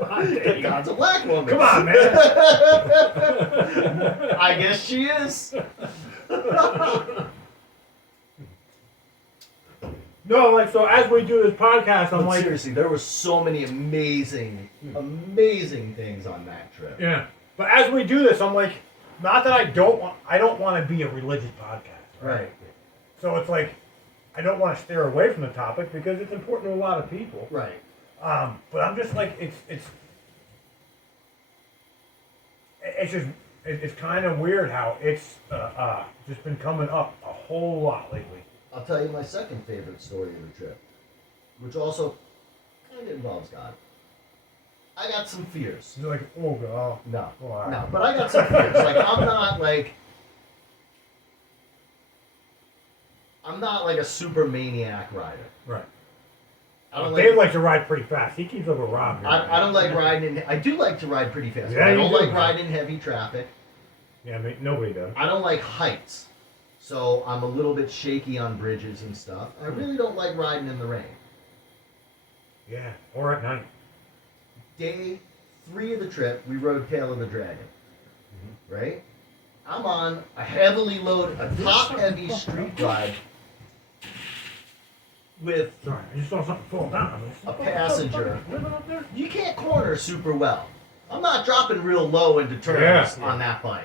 that God's a black woman. Come on, man. I guess she is. No, like, so as we do this podcast, I'm But like, seriously, there were so many amazing things on that trip. yeah. But as we do this, I'm like, not that I don't want to be a religious podcast. Right. So it's like, I don't want to steer away from the topic because it's important to a lot of people. Right. But I'm just like, it's kind of weird how it's just been coming up a whole lot lately. I'll tell you my second favorite story of the trip, which also kind of involves God. I got some fears. You're like, oh god. No. Oh, all right. No, but I got some fears. I'm not like a super maniac rider. Right. I don't Dave like likes to ride pretty fast. He keeps up with Rob here. I don't like riding in. I do like to ride pretty fast. Yeah, but I you don't do, like man. riding in heavy traffic. Yeah, I mean, nobody does. I don't like heights, so I'm a little bit shaky on bridges and stuff. I really don't like riding in the rain. Yeah, or at night. Day 3 of the trip, we rode Tail of the Dragon. Right? I'm on a heavily loaded, a top-heavy street ride with Sorry, I just saw something fall down. a passenger. Living up there? You can't corner super well. I'm not dropping real low into turns Yeah. on that bike.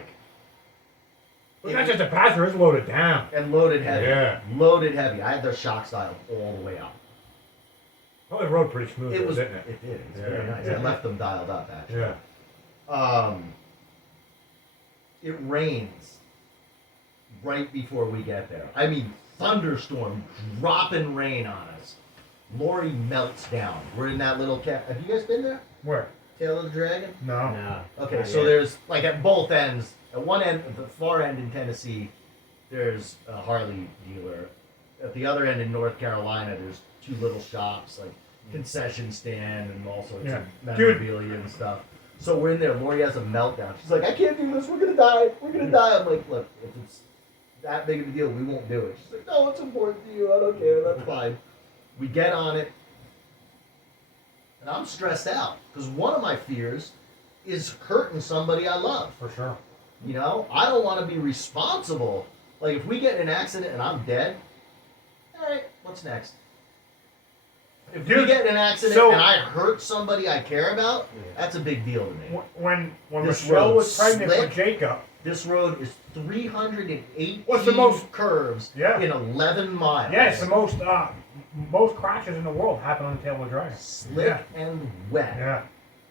But not just a passenger, it's loaded down. And loaded heavy. Yeah. Loaded heavy. I had the shock style all the way up. Probably rode pretty smooth, It was. didn't It it? did. It was Yeah. very nice. I left them dialed up actually. Yeah. It rains right before we get there. I mean, thunderstorm, dropping rain on us. Lori melts down. We're in that little Have you guys been there? Where? Tail of the Dragon? No. No. Okay, not so yet. there's like at both ends. At one end, at the far end in Tennessee, there's a Harley dealer. At the other end in North Carolina, there's 2 little shops, like concession stand and all sorts Yeah. of memorabilia and stuff. So we're in there. Lori has a meltdown. She's like, "I can't do this. We're gonna die. We're gonna die." I'm like, "Look, if it's that big of a deal, we won't do it." She's like, "No, it's important to you. I don't care. That's fine." We get on it, and I'm stressed out because one of my fears is hurting somebody I love. For sure. You know, I don't want to be responsible. Like, if we get in an accident and I'm dead, all right, what's next? If we Dude, get in an accident so- and I hurt somebody I care about, that's a big deal to me. When This Michelle road's was pregnant slick. with Jacob, This road is 318 What's the most- curves Yeah. in 11 miles. yes, the most crashes in the world happen on the Tail of the Dragon. Slick and wet. Yeah.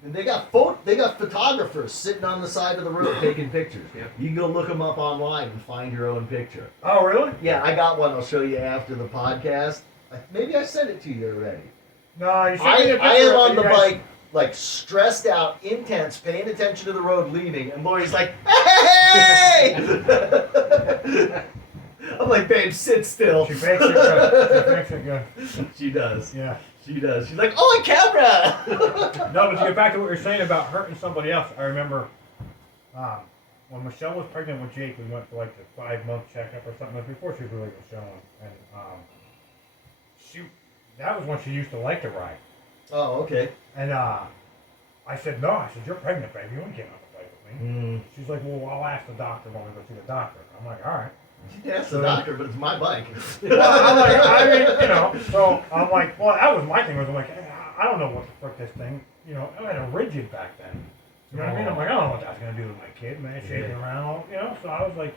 And they got photographers sitting on the side of the road taking pictures. Yep. You can go look them up online and find your own picture. Oh, really? Yeah, I got one. I'll show you after the podcast. Maybe I sent it to you already. No, you should I be a am picture on of the you guys- bike, like stressed out, intense, paying attention to the road, leaving, and Lori's like, "Hey!" I'm like, "Babe, sit still." She makes it good. She makes it good. She does. Yeah. She does. She's like, "Oh, a camera!" No, but to get back to what you're saying about hurting somebody else, I remember when Michelle was pregnant with Jake, we went for like the 5-month checkup or something. Like before she really was showing, and that was when she used to like to ride. Oh, okay. And I said, no. I said, you're pregnant, baby. You ain't getting on the bike with me. She's like, well, I'll ask the doctor when we go see the doctor. I'm like, all right. You can ask the doctor, but it's my bike. Well, I'm like, I mean, you know, so I'm like, well, that was my thing. I'm like, hey, I don't know what the frick this thing, you know, I had a rigid back then. You know what I mean? I'm like, I don't know what that's gonna do with my kid, man, shaking around, you know. So I was like,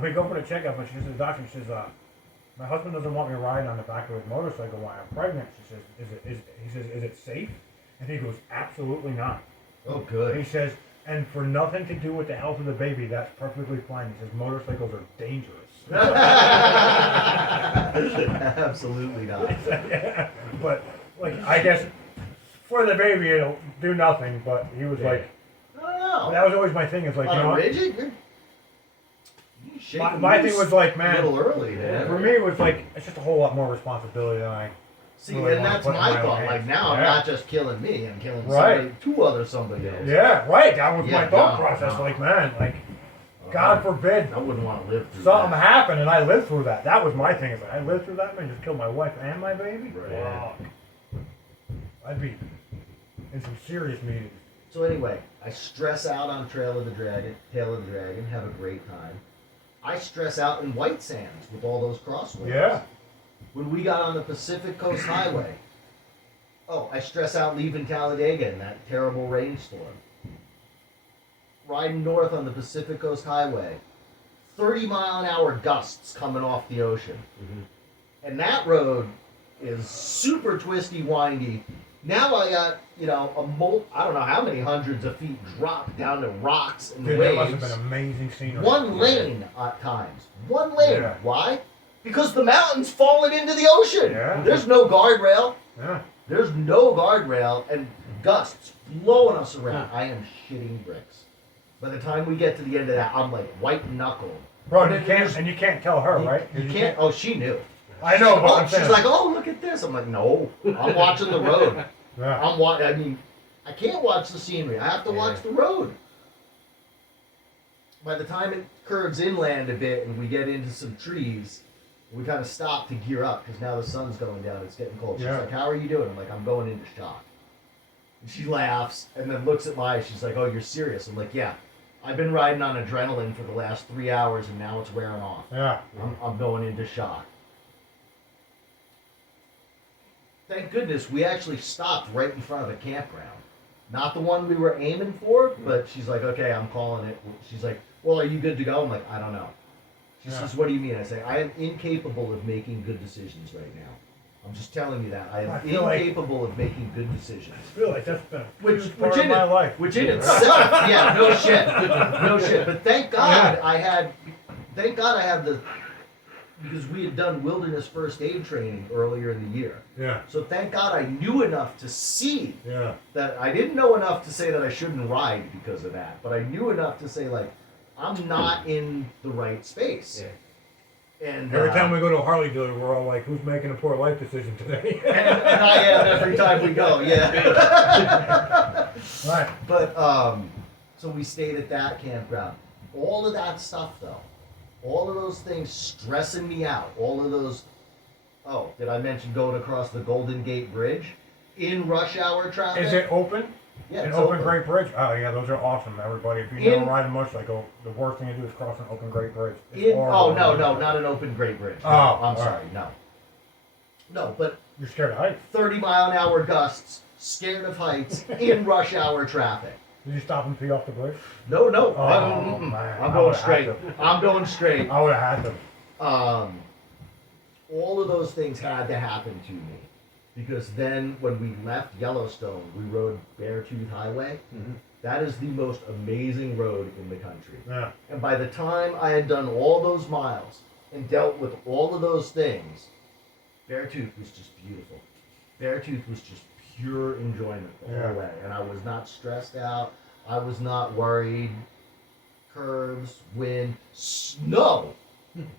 we go for the checkup, and she says, the doctor says, my husband doesn't want me riding on the back of his motorcycle while I'm pregnant. She says, is it safe? And he goes, absolutely not. Oh, And good. he says, and for nothing to do with the health of the baby, that's perfectly fine. He says, motorcycles are dangerous. Absolutely not. Yeah. But like I guess for the baby it'll do nothing. But he was like, I don't know. that was always my thing. Is like, On you a know, rigid, you're shaking my loose thing was like, a man, little early there. for me it was like it's just a whole lot more responsibility than I. See, really and wanna that's put in my my thought. own Like hands. now, I'm Yeah. not just killing me; I'm killing Right. somebody else. Yeah, right. That was Yeah, my thought no, process. no. Like, man, like, God forbid I wouldn't want to live through something that. happened and I lived through that. That was my thing. Is like, I lived through that, man, just killed my wife and my baby. Right. Wow. I'd be in some serious meetings. So anyway, I stress out on Tail of the Dragon, have a great time. I stress out in White Sands with all those crosswinds. Yeah. When we got on the Pacific Coast Highway, I stress out leaving Talladega in that terrible rainstorm. Riding north on the Pacific Coast Highway, 30-mile-an-hour gusts coming off the ocean. Mm-hmm. And that road is super twisty, windy. Now I got, I don't know how many hundreds of feet drop down to rocks and Dude, waves. that must have been amazing scenery. One lane at times. One lane. Yeah. Why? Because the mountain's falling into the ocean. Yeah. There's no guardrail. Yeah. There's no guardrail and gusts blowing us around. I am shitting bricks. By the time we get to the end of that, I'm like white knuckled. Bro, And you it can't, is- and you can't tell her, right? You can't. Oh, she knew. I know, but I'm She's saying. like, oh, look at this. I'm like, no, I'm watching the road. Yeah. I can't watch the scenery. I have to watch the road. By the time it curves inland a bit and we get into some trees, we kind of stop to gear up because now the sun's going down. It's getting cold. She's Yeah. like, how are you doing? I'm like, I'm going into shock. And she laughs and then looks at my eyes. She's like, oh, you're serious? I'm like, yeah. I've been riding on adrenaline for the last 3 hours and now it's wearing off. Yeah. I'm going into shock. Thank goodness we actually stopped right in front of a campground. Not the one we were aiming for, but she's like, okay, I'm calling it. She's like, well, are you good to go? I'm like, I don't know. She Yeah. says, what do you mean? I say, I am incapable of making good decisions right now. I'm just telling you that. I I am feel like- incapable of making good decisions. I feel like that's been a Which, huge part of in my it, life. which in itself, yeah, no shit, no shit. But thank God I had the, because we had done wilderness first aid training earlier in the year. Yeah. So thank God I knew enough to see Yeah. that. I didn't know enough to say that I shouldn't ride because of that, but I knew enough to say like, I'm not in the right space. Yeah. And Every time we go to a Harley dealer, we're all like, who's making a poor life decision today? and I am every time we go, yeah. Right. But so we stayed at that campground. All of that stuff, though, all of those things stressing me out. All of those. Oh, did I mention going across the Golden Gate Bridge in rush hour traffic? Is it open? Yeah, An it's open Great Bridge? Oh yeah, those are awesome, everybody. If you In- never ride a motorcycle, the worst thing to do is cross an open Great Bridge. It's In, horrible. oh no, not an open Great Bridge. No, Oh, I'm all sorry, no. No, but You're scared of heights. 30-mile-an-hour gusts, scared of heights, in rush hour traffic. Did you stop and pee off the bridge? No, no, Oh, man. I'm I going would've straight. had to. I'm going straight. I would have had to. All of those things had to happen to me because then when we left Yellowstone, we rode Beartooth Highway. Mm-hmm. That is the most amazing road in the country. Yeah. And by the time I had done all those miles and dealt with all of those things, Beartooth was just beautiful. Beartooth was just pure enjoyment the Yeah. whole way. And I was not stressed out. I was not worried. Curves, wind, snow.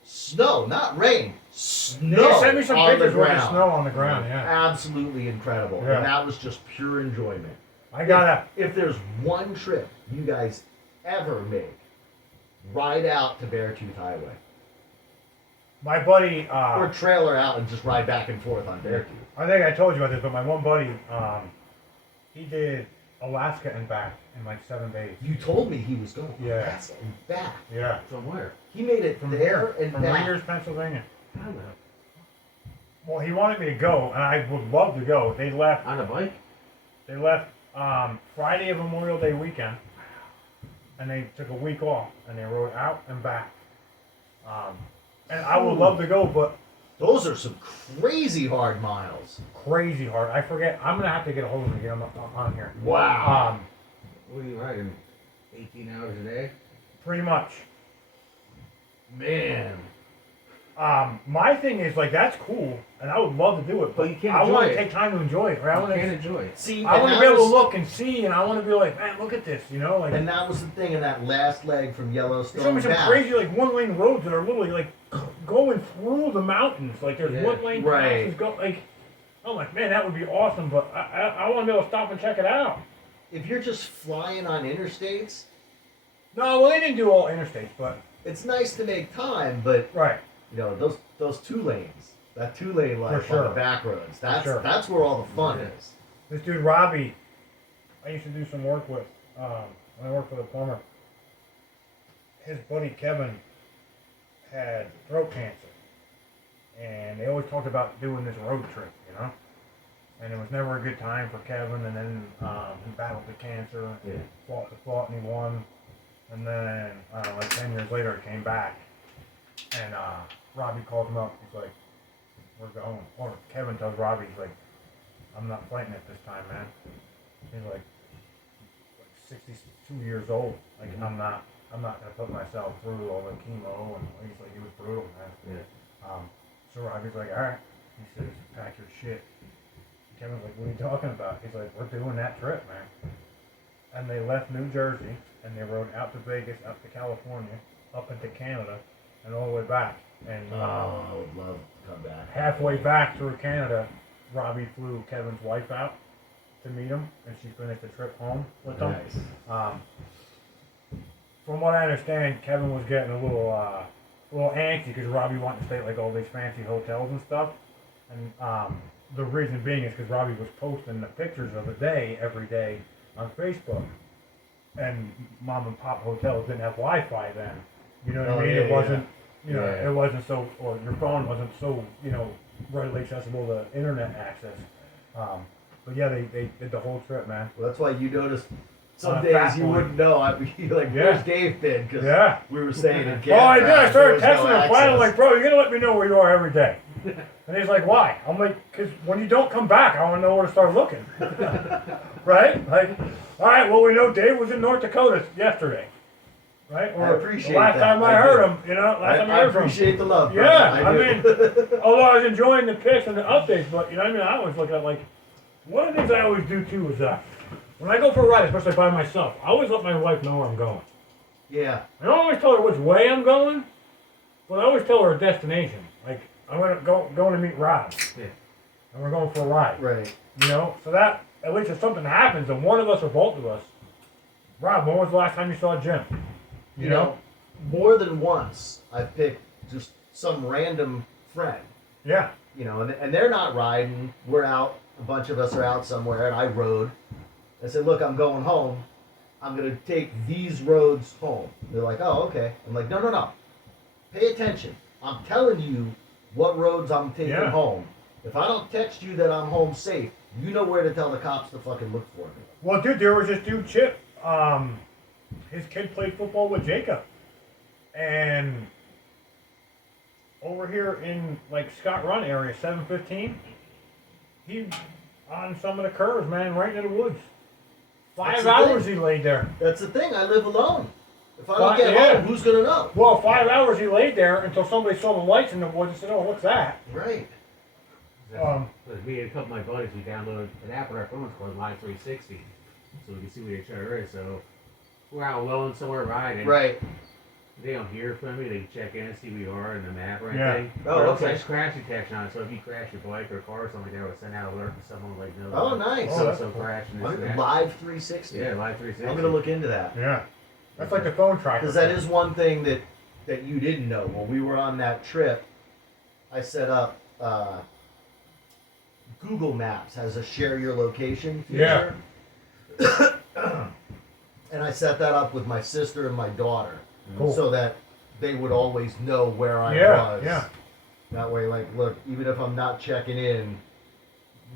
Snow, not rain. Snow. You sent me some on pictures the with the ground. snow on the ground, yeah. Absolutely incredible. Yeah. And that was just pure enjoyment. I gotta. If there's one trip you guys ever make, ride out to Beartooth Highway. My buddy, Or trailer out and just ride back and forth on Beartooth. I think I told you about this, but my one buddy, he did Alaska and back in like 7 days. You told me he was going Yeah. Alaska and back. Yeah. From where? He made it From there here, and from back. Rangers, Pennsylvania. How the Well, he wanted me to go, and I would love to go. They left. On a bike? They left Friday of Memorial Day weekend, and they took a week off, and they rode out and back. And I would love to go, but Those are some crazy hard miles. crazy hard. I forget. I'm gonna have to get a hold of him to get him on here. Wow. What are you riding? 18 hours a day? Pretty much. Man. My thing is like that's cool, and I would love to do it, But but you can't I want enjoy to it. take time to enjoy it. Right? You can't enjoy it. See, I and want to that be able to was- look and see, and I want to be like, man, look at this, you know, like. And that was the thing in that last leg from There's Yellowstone so many back. crazy like one lane roads that are literally like going through the mountains. Like there's Yeah. one lane Right. passes go like. I'm like, man, that would be awesome, but I want to be able to stop and check it out. If you're just flying on interstates, No, well they didn't do all interstates, but it's nice to make time, but right. you know those 2 lanes, that 2-lane life sure. on the back roads. That's sure. that's where all the fun Yeah. is. This dude Robbie, I used to do some work with when I worked for the plumber. His buddy Kevin had throat cancer, and they always talked about doing this road trip, you know. And it was never a good time for Kevin. And then he battled the cancer, Yeah. fought, and he won. And then like 10 years later, it came back, and Robbie called him up. He's like, "We're going." Or Kevin tells Robbie, he's like, "I'm not fighting it this time, man." He's like 62 years old. Like I'm not gonna put myself through all the chemo, and he's like, he was brutal, man. Yeah. So Robbie's like, all right. He says, pack your shit. Kevin's like, what are you talking about? He's like, we're doing that trip, man. And they left New Jersey, and they rode out to Vegas, up to California, up into Canada, and all the way back. And Oh, I would love to come back. halfway back through Canada, Robbie flew Kevin's wife out to meet him, and she finished the trip home with them. Nice. From what I understand, Kevin was getting a little antsy because Robbie wanted to stay at like all these fancy hotels and stuff. And the reason being is because Robbie was posting the pictures of the day every day on Facebook. And mom and pop hotels didn't have Wi-Fi then. You know what Oh, I mean? yeah, It wasn't, you know, Yeah. it wasn't so, or your phone wasn't so, you know, readily accessible to internet access. But yeah, they did the whole trip, man. Well, that's why you noticed some On a days fat you point. wouldn't know. I'd be like, Yeah. "Where's Dave been?" Because Yeah. we were staying in. Oh, I did. I There started was no texting him finally. access. Like, bro, you're gonna let me know where you are every day. And he's like, why? I'm like, because when you don't come back, I want to know where to start looking. Right? Like, all right. Well, we know Dave was in North Dakota yesterday. Right? I appreciate the last that. time I I heard do. him, you know, last time I I heard from him. appreciate the love. Yeah, brother. I do. although I was enjoying the pics and the updates, but you know what I mean? I always look at like, one of the things I always do too is when I go for a ride, especially by myself, I always let my wife know where I'm going. yeah. I don't always tell her which way I'm going, but I always tell her a destination. Like, I'm going to meet Rob. Yeah. And we're going for a ride. Right. You know? So that, at least if something happens, and one of us or both of us, Rob, when was the last time you saw Jim? You know, more than once I picked just some random friend. Yeah. You know, and they're not riding. We're out. A bunch of us are out somewhere, and I rode. I said, "Look, I'm going home. I'm gonna take these roads home." They're like, "Oh, okay." I'm like, "No. Pay attention. I'm telling you what roads I'm taking Yeah. home. If I don't text you that I'm home safe, you know where to tell the cops to fucking look for me." Well, dude, there was this dude, Chip. His kid played football with Jacob. And over here in, like, Scott Run area, 715, he on some of the curves, man, right into the woods. That's 5 the hours thing. he laid there. That's the thing. I live alone. If I don't But, get yeah. home, who's gonna know? Well, 5 hours he laid there until somebody saw the lights in the woods and said, "Oh, what's that?" Right. Me and a couple of my buddies, we downloaded an app on our phones called Live 360, so we can see where each other is. So we're out alone somewhere riding. Right. They don't hear from me. They can check in and see who we are in the map or Yeah. anything. Oh, Or else okay. I just crash detection on it. So if you crash your bike or car or something like that, we'll send out an alert to someone like, no. Oh, nice. Oh, So that's so cool. crashing this and that. Live 360. Yeah, Live 360. I'm gonna look into that. Yeah. That's like the phone tracker. Because that is one thing that you didn't know. When we were on that trip, I set up Google Maps has a share your location feature. And I set that up with my sister and my daughter Cool. so that they would always know where I Yeah, was. yeah. That way, like, look, even if I'm not checking in,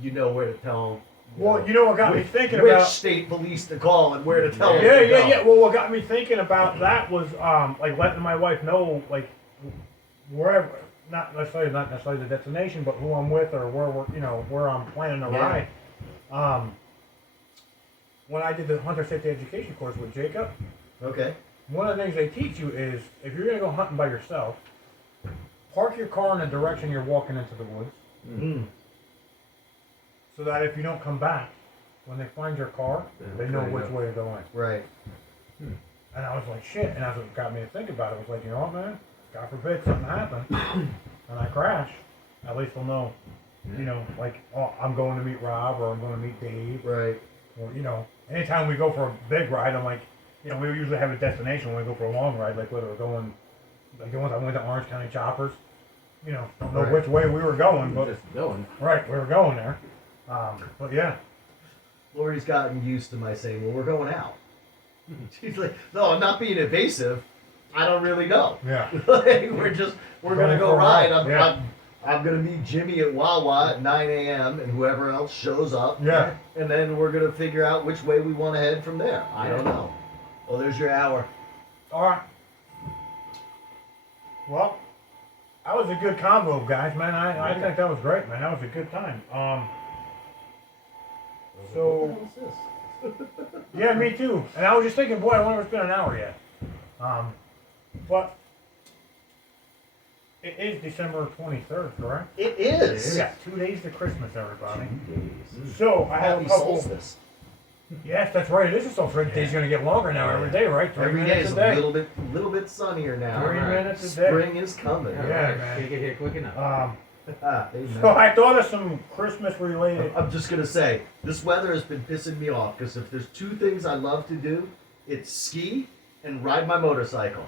you know where to tell. Well, you know what got me thinking which about. state police to call and where to tell them. Yeah, to yeah, go. yeah. Well, what got me thinking about that was like letting my wife know, like, wherever, not necessarily the destination, but who I'm with or where we're, you know, where I'm planning to Yeah. ride. When I did the hunter safety education course with Jacob, Okay. one of the things they teach you is if you're gonna go hunting by yourself, park your car in the direction you're walking into the woods, Mm. so that if you don't come back, when they find your car, they know which way to go in. Right. And I was like, shit. And that's what got me to think about it. I was like, you know what, man? God forbid something happened and I crash. At least we'll know, you know, like, oh, I'm going to meet Rob or I'm going to meet Dave. Right. Or, you know, anytime we go for a big ride, I'm like, you know, we usually have a destination when we go for a long ride, like whether we're going, like the ones I went to Orange County Choppers, you know, don't know Right. which way we were going, but Just going. right, we were going there. But yeah, Lori's gotten used to my saying, well, we're going out. She's like, no, I'm not being evasive. I don't really know. yeah, Like, we're gonna go ride. Yeah. I'm gonna meet Jimmy at Wawa at 9 a.m. and whoever else shows up. Yeah. And then we're gonna figure out which way we want to head from there. I don't know. Oh, there's your hour. all right. Well, that was a good combo, guys, man. I think that was great, man. That was a good time. So- What the hell is this? Yeah, me too. And I was just thinking, boy, I wonder if it's been an hour yet. But it is December 23rd, correct? It is. We got 2 days to Christmas, everybody. 2 days. So I have a Happy couple. solstice. Yes, that's right. It is a solstice. The day's gonna get longer now every day, right? 3 Every day minutes is a a day. little bit sunnier now. 3 Alright. minutes a day. Spring is coming. Yeah, Yeah, right. man. Can't get here quick enough. Amen. So I thought of some Christmas related. I'm just gonna say, this weather has been pissing me off because if there's two things I love to do, it's ski and ride my motorcycle.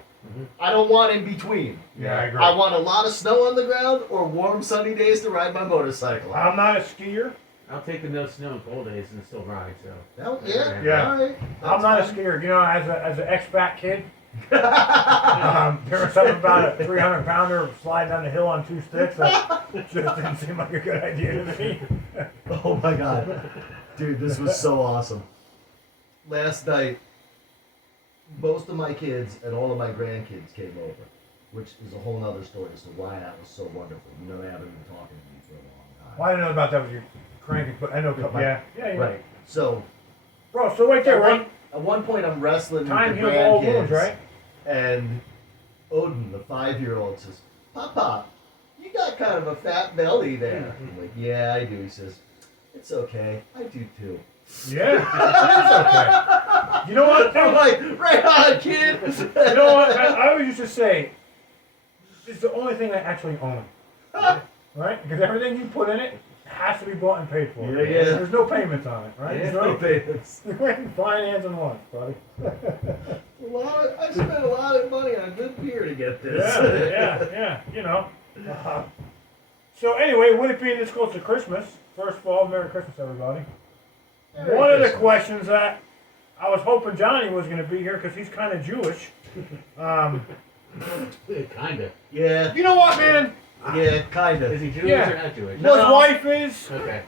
I don't want in between. Yeah, I agree. I want a lot of snow on the ground or warm sunny days to ride my motorcycle. I'm not a skier. I'll take the no snow and cold days and still ride. So. Hell, yeah. Yeah. All right. I'm not a skier. You know, as an ex-fat kid, there was something about a 300-pounder sliding down the hill on 2 sticks that just didn't seem like a good idea to me. Oh my god. Dude, this was so awesome. Last night, most of my kids and all of my grandkids came over, which is a whole nother story as to why that was so wonderful. You know, they haven't been talking to me for a long time. Well, I didn't know about that with your cranky, but I know. Yeah, yeah, you're Right. So, Bro, so right there, right? at one point, I'm wrestling Time with the heals all grandkids, wounds, right? and Odin, the 5-year-old, says, "Papa, you got kind of a fat belly there." I'm like, "Yeah, I do." He says, "It's okay. I do too." Yeah, it's okay. You know what? I'm like, "Right on, kid." You know what? I always used to say, it's the only thing I actually own. Right? Because everything you put in it has to be bought and paid for. Yeah, yeah. There's no payments on it, right? There's Right? no payments. Finance and lunch, buddy. I spent a lot of money on good beer to get this. Yeah, you know. So anyway, with it being this close to Christmas, first of all, Merry Christmas, everybody. Merry One of the Christmas. questions that I was hoping Johnny was going to be here because he's kind of Jewish. Kinda. Yeah, You know what, man? yeah, kind Is of. he Jewish Yeah. or not Jewish? No. His wife is, Okay.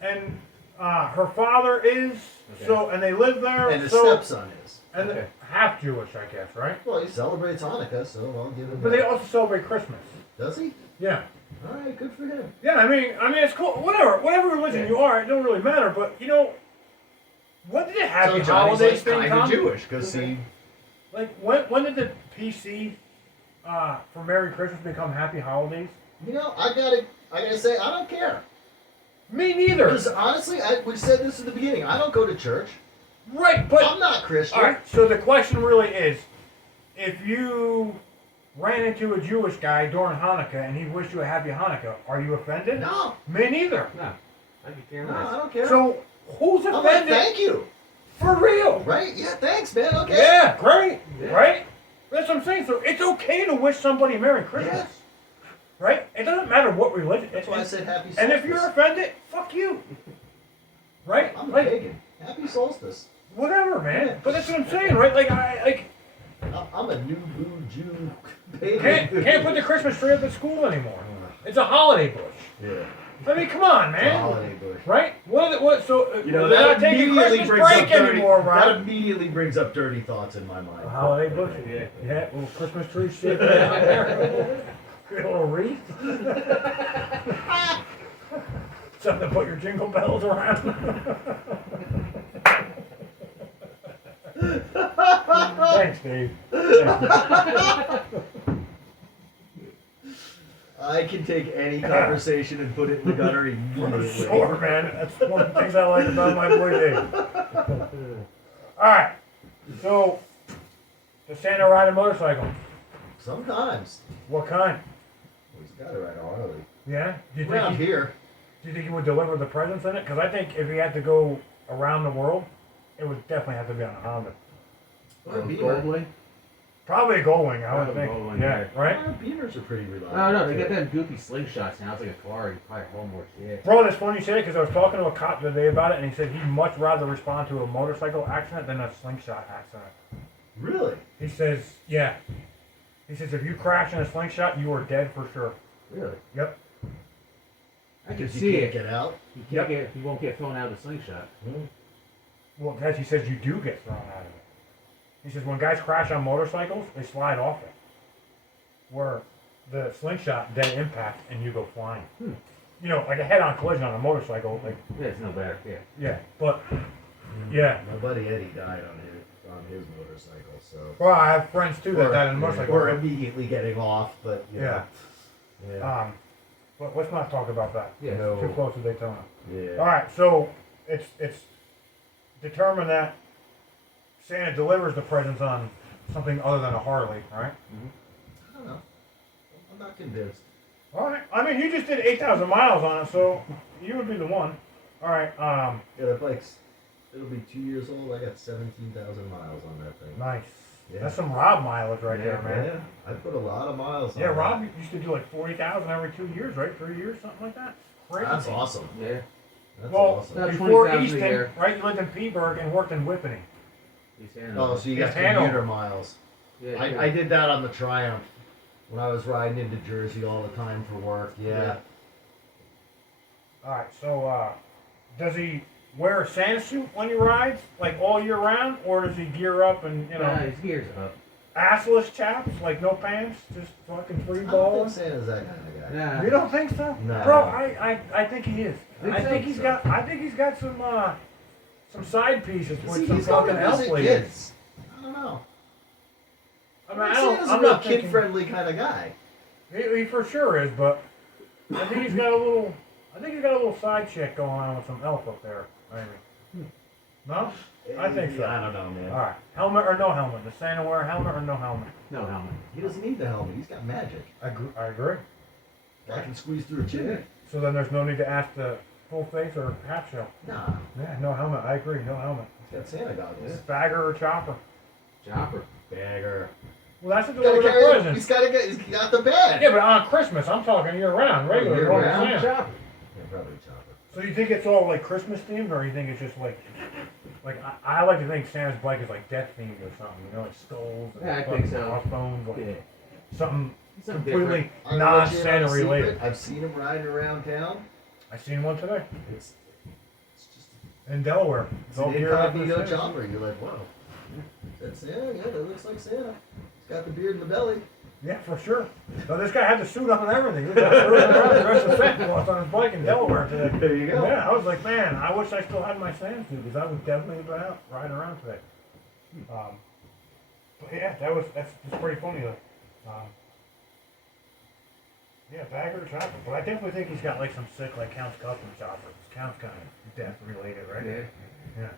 and her father is. Okay. So, and they live there. And his so, stepson is. and Okay. half Jewish, I guess, right? Well, he celebrates Hanukkah, so I'll give him But that. they also celebrate Christmas. Does he? Yeah. All right, good for him. Yeah, I mean, it's cool. Whatever religion you are, it don't really matter. But you know, when did the happy So Johnny's holidays like thing kind come? of Jewish because he. Like when did the PC for Merry Christmas become Happy Holidays? You know, I gotta say, I don't care. Me neither. Because honestly, we said this at the beginning. I don't go to church. Right, but I'm not Christian. all right. So the question really is, if you ran into a Jewish guy during Hanukkah and he wished you a Happy Hanukkah, are you offended? No, Me neither. No. I could care no, I less. don't care. So who's I'm like, offended? thank you. For real? Right? Yeah, thanks, man. Okay. Yeah, great. Yeah. Right? That's what I'm saying. So it's okay to wish somebody Merry Christmas. Yeah. Right? It doesn't matter what religion. That's why I said happy solstice. And if you're offended, fuck you. Right? I'm a Like, pagan. Happy solstice. whatever, man. Yeah. But that's what I'm saying, right? Like, I'm a new boo Jew pagan. can't put the Christmas tree up at school anymore. It's a holiday bush. Yeah. I mean, come on, It's a man. holiday bush. Right? So You know, they're that not taking immediately Christmas brings break up dirty. anymore, That right? immediately brings up dirty thoughts in my mind. A holiday bush. Yeah. Yeah, little Christmas tree shit right out there. A little wreath. Something to put your jingle bells around. Thanks, Dave. Thanks. I can take any conversation and put it in the gutter immediately. Sure, man. That's one of the things I like about my boy Dave. Alright. So, does Santa ride a motorcycle? Sometimes. What kind? Well, he's got to ride a Harley. Yeah? Do you Around think here. do you think he would deliver the presents in it? Because I think if he had to go around the world, it would definitely have to be on a Honda. Or a Beamer. Goldwing? Probably a Goldwing, I would Probably think. Goldwing, Yeah, yeah. right? Beamers are pretty reliable. Oh no, they too. got them goofy slingshots now. It's like a car. You probably haul more shit. Bro, that's funny you say it because I was talking to a cop the other day about it, and he said he'd much rather respond to a motorcycle accident than a slingshot accident. Really? He says, yeah. He says if you crash in a slingshot, you are dead for sure. Really? Yep. I can Because you see can't it. get out. He can't get. He won't get thrown out of the slingshot. Well, as he says, you do get thrown out of it. He says when guys crash on motorcycles, they slide off it. Where the slingshot, dead impact, and you go flying. You know, like a head-on collision on a motorcycle, like, Yeah, it's no better. Yeah. yeah, but, yeah. My buddy Eddie died on his motorcycle, so. Well, I have friends too that died on a motorcycle. Or immediately getting off, but you know. Yeah. But let's not talk about that. Yeah. No. Too close to Daytona. Yeah. All right, so it's determined that Santa delivers the presents on something other than a Harley, right? I don't know. I'm not convinced. All right. I mean, you just did 8,000 miles on it, so you would be the one. All right. Yeah, that bike's, it'll be 2 years old. I got 17,000 miles on that thing. Nice. Yeah. That's some Rob mileage right Yeah, there, man. Yeah, I put a lot of miles on Yeah, that. Rob used to do like 40,000 every 2 years, right? 3 years, something like that. Crazy. That's awesome. Yeah. That's Well, awesome. That's before 20,000 a Easton, year. right? You lived in Petersburg and worked in Whippany. He's handling Oh, it. so you got It's Hanover. commuter miles. Yeah, I did that on the Triumph when I was riding into Jersey all the time for work. Yeah. All right. So, does he wear a Santa suit when he rides, like all year round, or does he gear up and his gears up. assless chaps, like no pants, just fucking free I don't balling? think Santa's that kind of guy. Nah. You don't think so? No. Bro, I think he is. Think I so? think he's got some side pieces See, with some he's going fucking to elf visit ladies. kids. I don't know. I mean, Santa's a I'm real not thinking, kid-friendly kind of guy. he for sure is, but I think he's got a little side chick going on with some elf up there. Maybe. No? I think so. I don't know, man. All right. Helmet or no helmet? Does Santa wear a helmet or no helmet? No helmet. He doesn't need the helmet. He's got magic. I agree. Guy can squeeze through a chimney. So then there's no need to ask the full face or half shell. Nah, Yeah, no helmet. I agree. No helmet. he's got Santa goggles. Bagger or chopper? Chopper. Bagger. Well, that's what He's gotta deliver the carry. presents. He's got the bag. Yeah, but on Christmas, I'm talking year round, regular. Year normal round? Santa. Chopper. Yeah, probably chopper. So you think it's all like Christmas themed, or you think it's just like I like to think Santa's bike is like death themed or something, you know, like skulls and Yeah, I fucking think so. crossbones, like Yeah. something Something completely I'm gonna let you in on a non-Santa secret. related. I've seen him riding around town. I seen one today It's just in Delaware. it's all an geared up for incognito Santa. chopper. You're like, wow, that's Santa. Yeah, that looks like Santa. He's got the beard and the belly. Yeah, for sure. So this guy had the suit on and everything. He was out cruising around the rest of Santa Claus on his bike in Delaware today. There you go. Yeah, I was like, man, I wish I still had my Santa suit because I would definitely have been out riding around today. But yeah, that's pretty funny though. Yeah, bagger or chopper. But I definitely think he's got like some sick like Count's custom chopper. Count's kind of death related, right? Yeah. Yeah.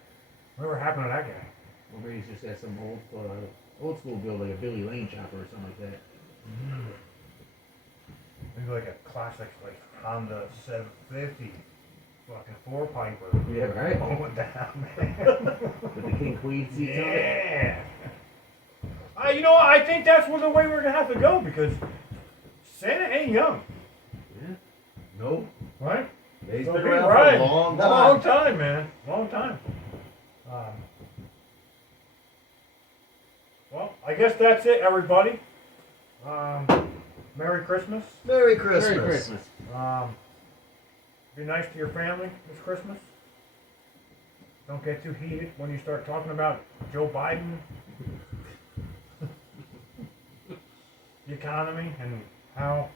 Whatever happened to that guy? Or maybe he's just got some old school build, like a Billy Lane chopper or something like that. Maybe like a classic like Honda 750 fucking four piper. Yeah, right? Going down, man. With the King Queen seats on it. Yeah. You know what? I think that's the way we're gonna have to go because Santa ain't young, Yeah. Nope. right? Yeah, he's So been he around ride. for a long time. Long time, man. Long time. Well, I guess that's it, everybody. Merry Christmas. Merry Christmas. Merry Christmas. Be nice to your family this Christmas. Don't get too heated when you start talking about Joe Biden, the economy, and how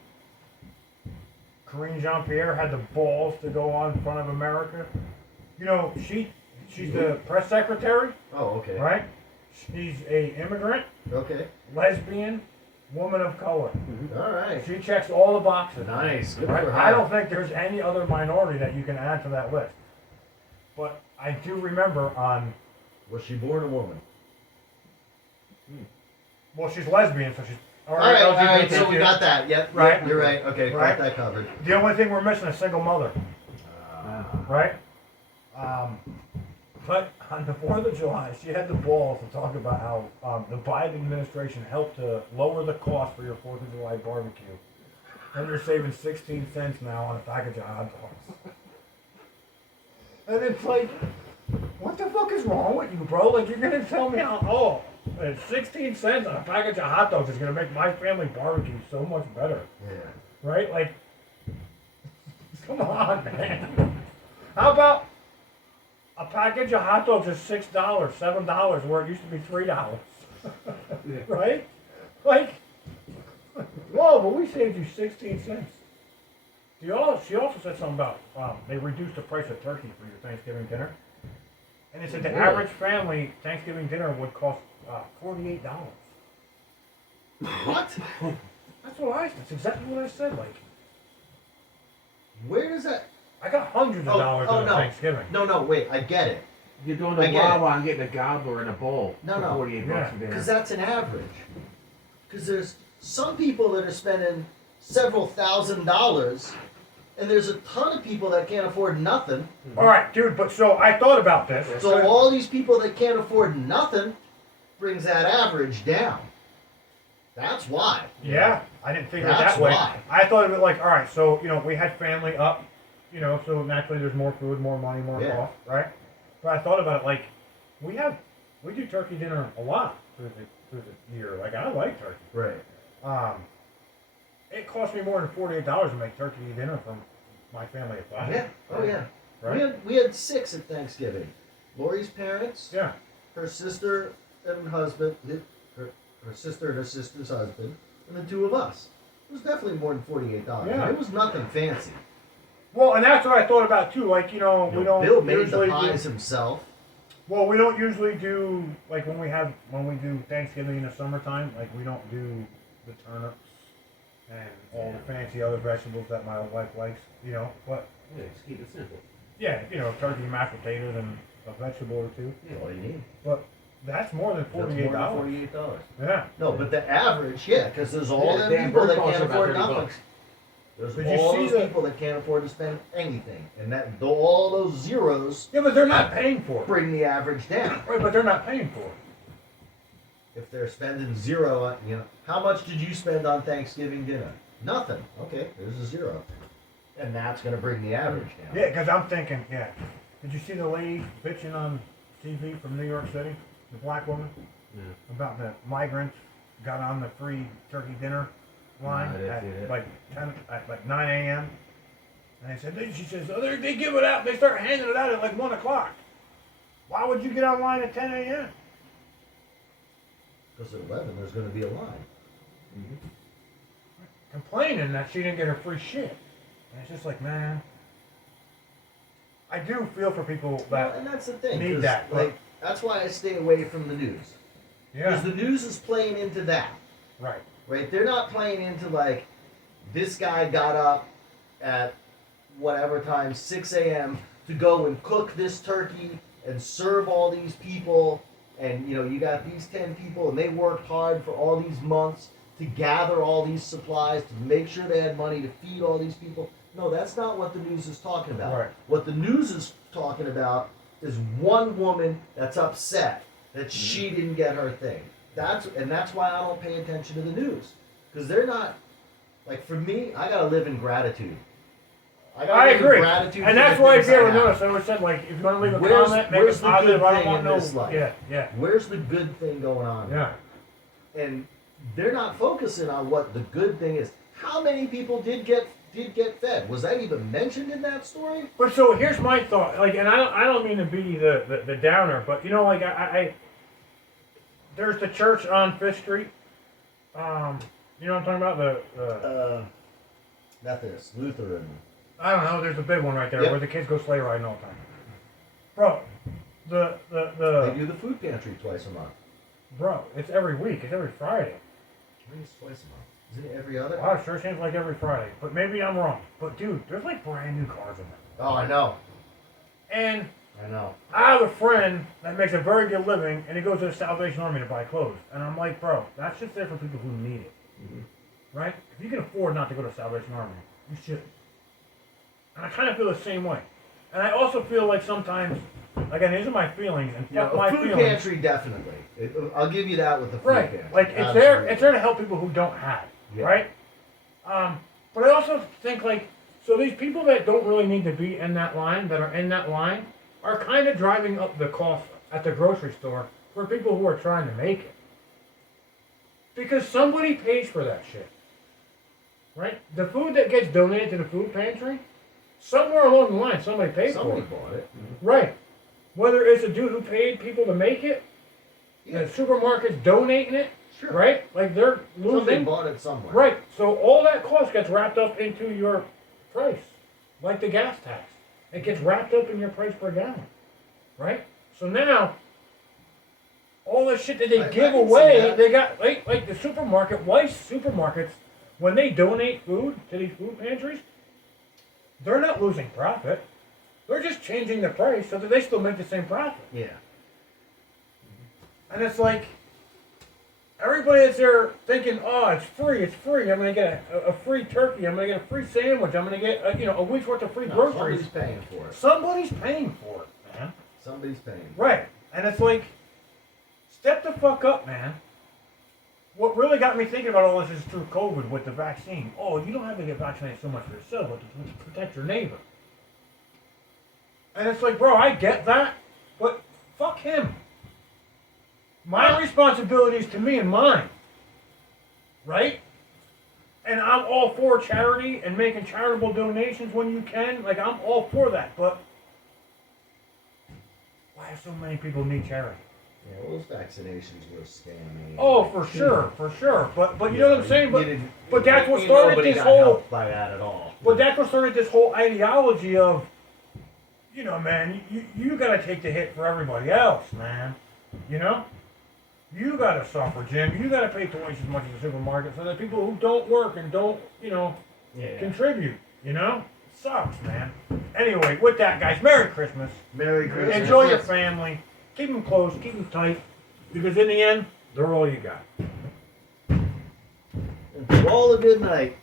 Karine Jean-Pierre had the balls to go on in front of America. You know, she's the press secretary, Oh, okay. right? She's a immigrant, Okay. lesbian, woman of color. All right. She checks all the boxes. Nice. Good Right? for her. I don't think there's any other minority that you can add to that list. But I do remember on, Was she born a woman? well, she's lesbian, so she's All right. LGBTQ. So we got that. Yep. Right. Yep, you're right. Okay. Right. Got that covered. The only thing we're missing is single mother, right? But on the 4th of July, she had the balls to talk about how the Biden administration helped to lower the cost for your 4th of July barbecue. And you're saving 16 cents now on a package of hot dogs. And it's like, what the fuck is wrong with you, bro? Like, you're gonna tell me how, it's 16 cents on a package of hot dogs is gonna make my family barbecue so much better, Yeah. right? Like, come on, man. How about a package of hot dogs is $6, $7, where it used to be $3, right? Like, whoa, but we saved you 16 cents. She also said something about they reduced the price of turkey for your Thanksgiving dinner. And they said the Really? average family Thanksgiving dinner would cost $48. What? That's exactly what I said. Like, Where does that? I got hundreds of dollars on no. Thanksgiving. No. Wait. I get it. You're going I to get it. Wawa and getting a gobbler and a bowl No, for no. 48 Yeah. bucks a Because dinner. that's an average. Because there's some people that are spending several $1,000s, and there's a ton of people that can't afford nothing. All right, dude. But so I thought about this. So all these people that can't afford nothing brings that average down. That's why. Yeah, I didn't think of it That's that way. why. I thought of it like, all right, so we had family up, so naturally there's more food, more money, more Yeah. cost, right? But I thought about it like, we do turkey dinner a lot through the year. Like, I like turkey. Right. It cost me more than $48 to make turkey dinner from my family of 5. Yeah. Oh yeah. Right? We had 6 at Thanksgiving. Lori's parents, Yeah. her sister and husband, her sister and her sister's husband, and the 2 of us. It was definitely more than $48. Yeah. It was nothing fancy. Well, and that's what I thought about too. Like, we don't Bill made the usually pies himself. Well, we don't usually do like when we do Thanksgiving in the summertime. Like, we don't do the turnips and all the fancy other vegetables that my wife likes. But Yeah, just keep it simple. yeah, turkey, mashed potatoes, and a vegetable or two. That's all you need. But that's more than That's more $48. than $48. Yeah. No, but the average, yeah, because there's all Yeah, them Dan people Burke that costs can't about afford 30 nothing. bucks. There's Did you all see those the- people that can't afford to spend anything, and all those zeros Yeah, but they're not paying for it. bring the average down. Right, but they're not paying for it. If they're spending zero, how much did you spend on Thanksgiving dinner? Nothing. Okay, there's a zero, and that's going to bring the average down. Yeah, because I'm thinking, Did you see the lady bitching on TV from New York City, the black woman, Yeah. about the migrants got on the free turkey dinner line No, I didn't at see that. like 9 a.m. And she says, they give it out. They start handing it out at like 1 o'clock. Why would you get online at 10 a.m.? Because at 11, there's going to be a line. Mm-hmm. Complaining that she didn't get her free shit. And it's just like, man, I do feel for people Well, that and that's the thing. need 'cause, that, Like, that's why I stay away from the news. Because yeah, the news is playing into that. right. Right? They're not playing into like this guy got up at whatever time, 6 a.m. to go and cook this turkey and serve all these people. And you got these 10 people and they worked hard for all these months to gather all these supplies to make sure they had money to feed all these people. No, that's not what the news is talking about. Right. What the news is talking about is one woman that's upset that she didn't get her thing. That's why I don't pay attention to the news, because they're not like, for me, I gotta live in gratitude. gotta I live in agree. gratitude And for that's the why, things if you I ever have. notice, I always said, like, if you want to leave a Where's- comment, make where's it the positive. good I don't thing want in no. this life? Yeah. Where's the good thing going on? Yeah. And they're not focusing on what the good thing is. How many people did get fed? Was that even mentioned in that story? But so here's my thought, like, and I don't mean to be the downer, but like I there's the church on Fifth Street. You know what I'm talking about? The Methodist, Lutheran. I don't know. There's a big one right there Yep. where the kids go sleigh riding all the time. Bro, They do the food pantry twice a month. bro, it's every week. It's every Friday. I think it's twice a month. Isn't it every other? Wow, it sure seems like every Friday. But maybe I'm wrong. But dude, there's like brand new cars in there. Oh, I know. And I know. I have a friend that makes a very good living, and he goes to the Salvation Army to buy clothes. And I'm like, bro, that's just there for people who need it. Mhm. Right? If you can afford not to go to the Salvation Army, you should. And I kind of feel the same way. And I also feel like sometimes, again, these are my feelings, and Yeah, fuck my a food feelings. pantry definitely. I'll give you that with the food Right. pantry. Like it's there. It's there to help people who don't have. Yeah. Right. But I also think like so these people that don't really need to be in that line, that are in that line, are kind of driving up the cost at the grocery store for people who are trying to make it. Because somebody pays for that shit. Right? The food that gets donated to the food pantry, somewhere along the line, somebody paid Somebody for it. bought it. Right. Whether it's a dude who paid people to make it, Yeah. the supermarket's donating it, Sure. right? Like they're Somebody losing. bought it somewhere. Right. So all that cost gets wrapped up into your price, like the gas tax. It gets wrapped up in your price per gallon, right? So now, all the shit that they I give can see away, that. they got like the supermarket, Weiss supermarkets, when they donate food to these food pantries, they're not losing profit. They're just changing the price so that they still make the same profit. Yeah. And it's like, everybody that's there thinking, oh, it's free. I'm going to get a free turkey. I'm going to get a free sandwich. I'm going to get, a week's worth of free No, groceries. somebody's paying for it. Somebody's paying for it, man. Somebody's paying. Right. And it's like, step the fuck up, man. What really got me thinking about all this is through COVID with the vaccine. Oh, you don't have to get vaccinated so much for yourself, but to protect your neighbor. And it's like, bro, I get that, but fuck him. My responsibility is to me and mine. Right? And I'm all for charity and making charitable donations when you can. Like, I'm all for that. But why do so many people need charity? Yeah, well, those vaccinations were scamming. Oh, for sure, for sure. But you know what I'm saying? You But that's what you started nobody this got whole. helped by that at all. But that's what started this whole ideology of, man, you gotta take the hit for everybody else, man. You gotta suffer, Jim. You gotta pay twice as much as the supermarket so that people who don't work and don't, Yeah. contribute, It sucks, man. Anyway, with that, guys, Merry Christmas. Merry Christmas. Enjoy your family. Keep them close, keep them tight. Because in the end, they're all you got. And for all a good night.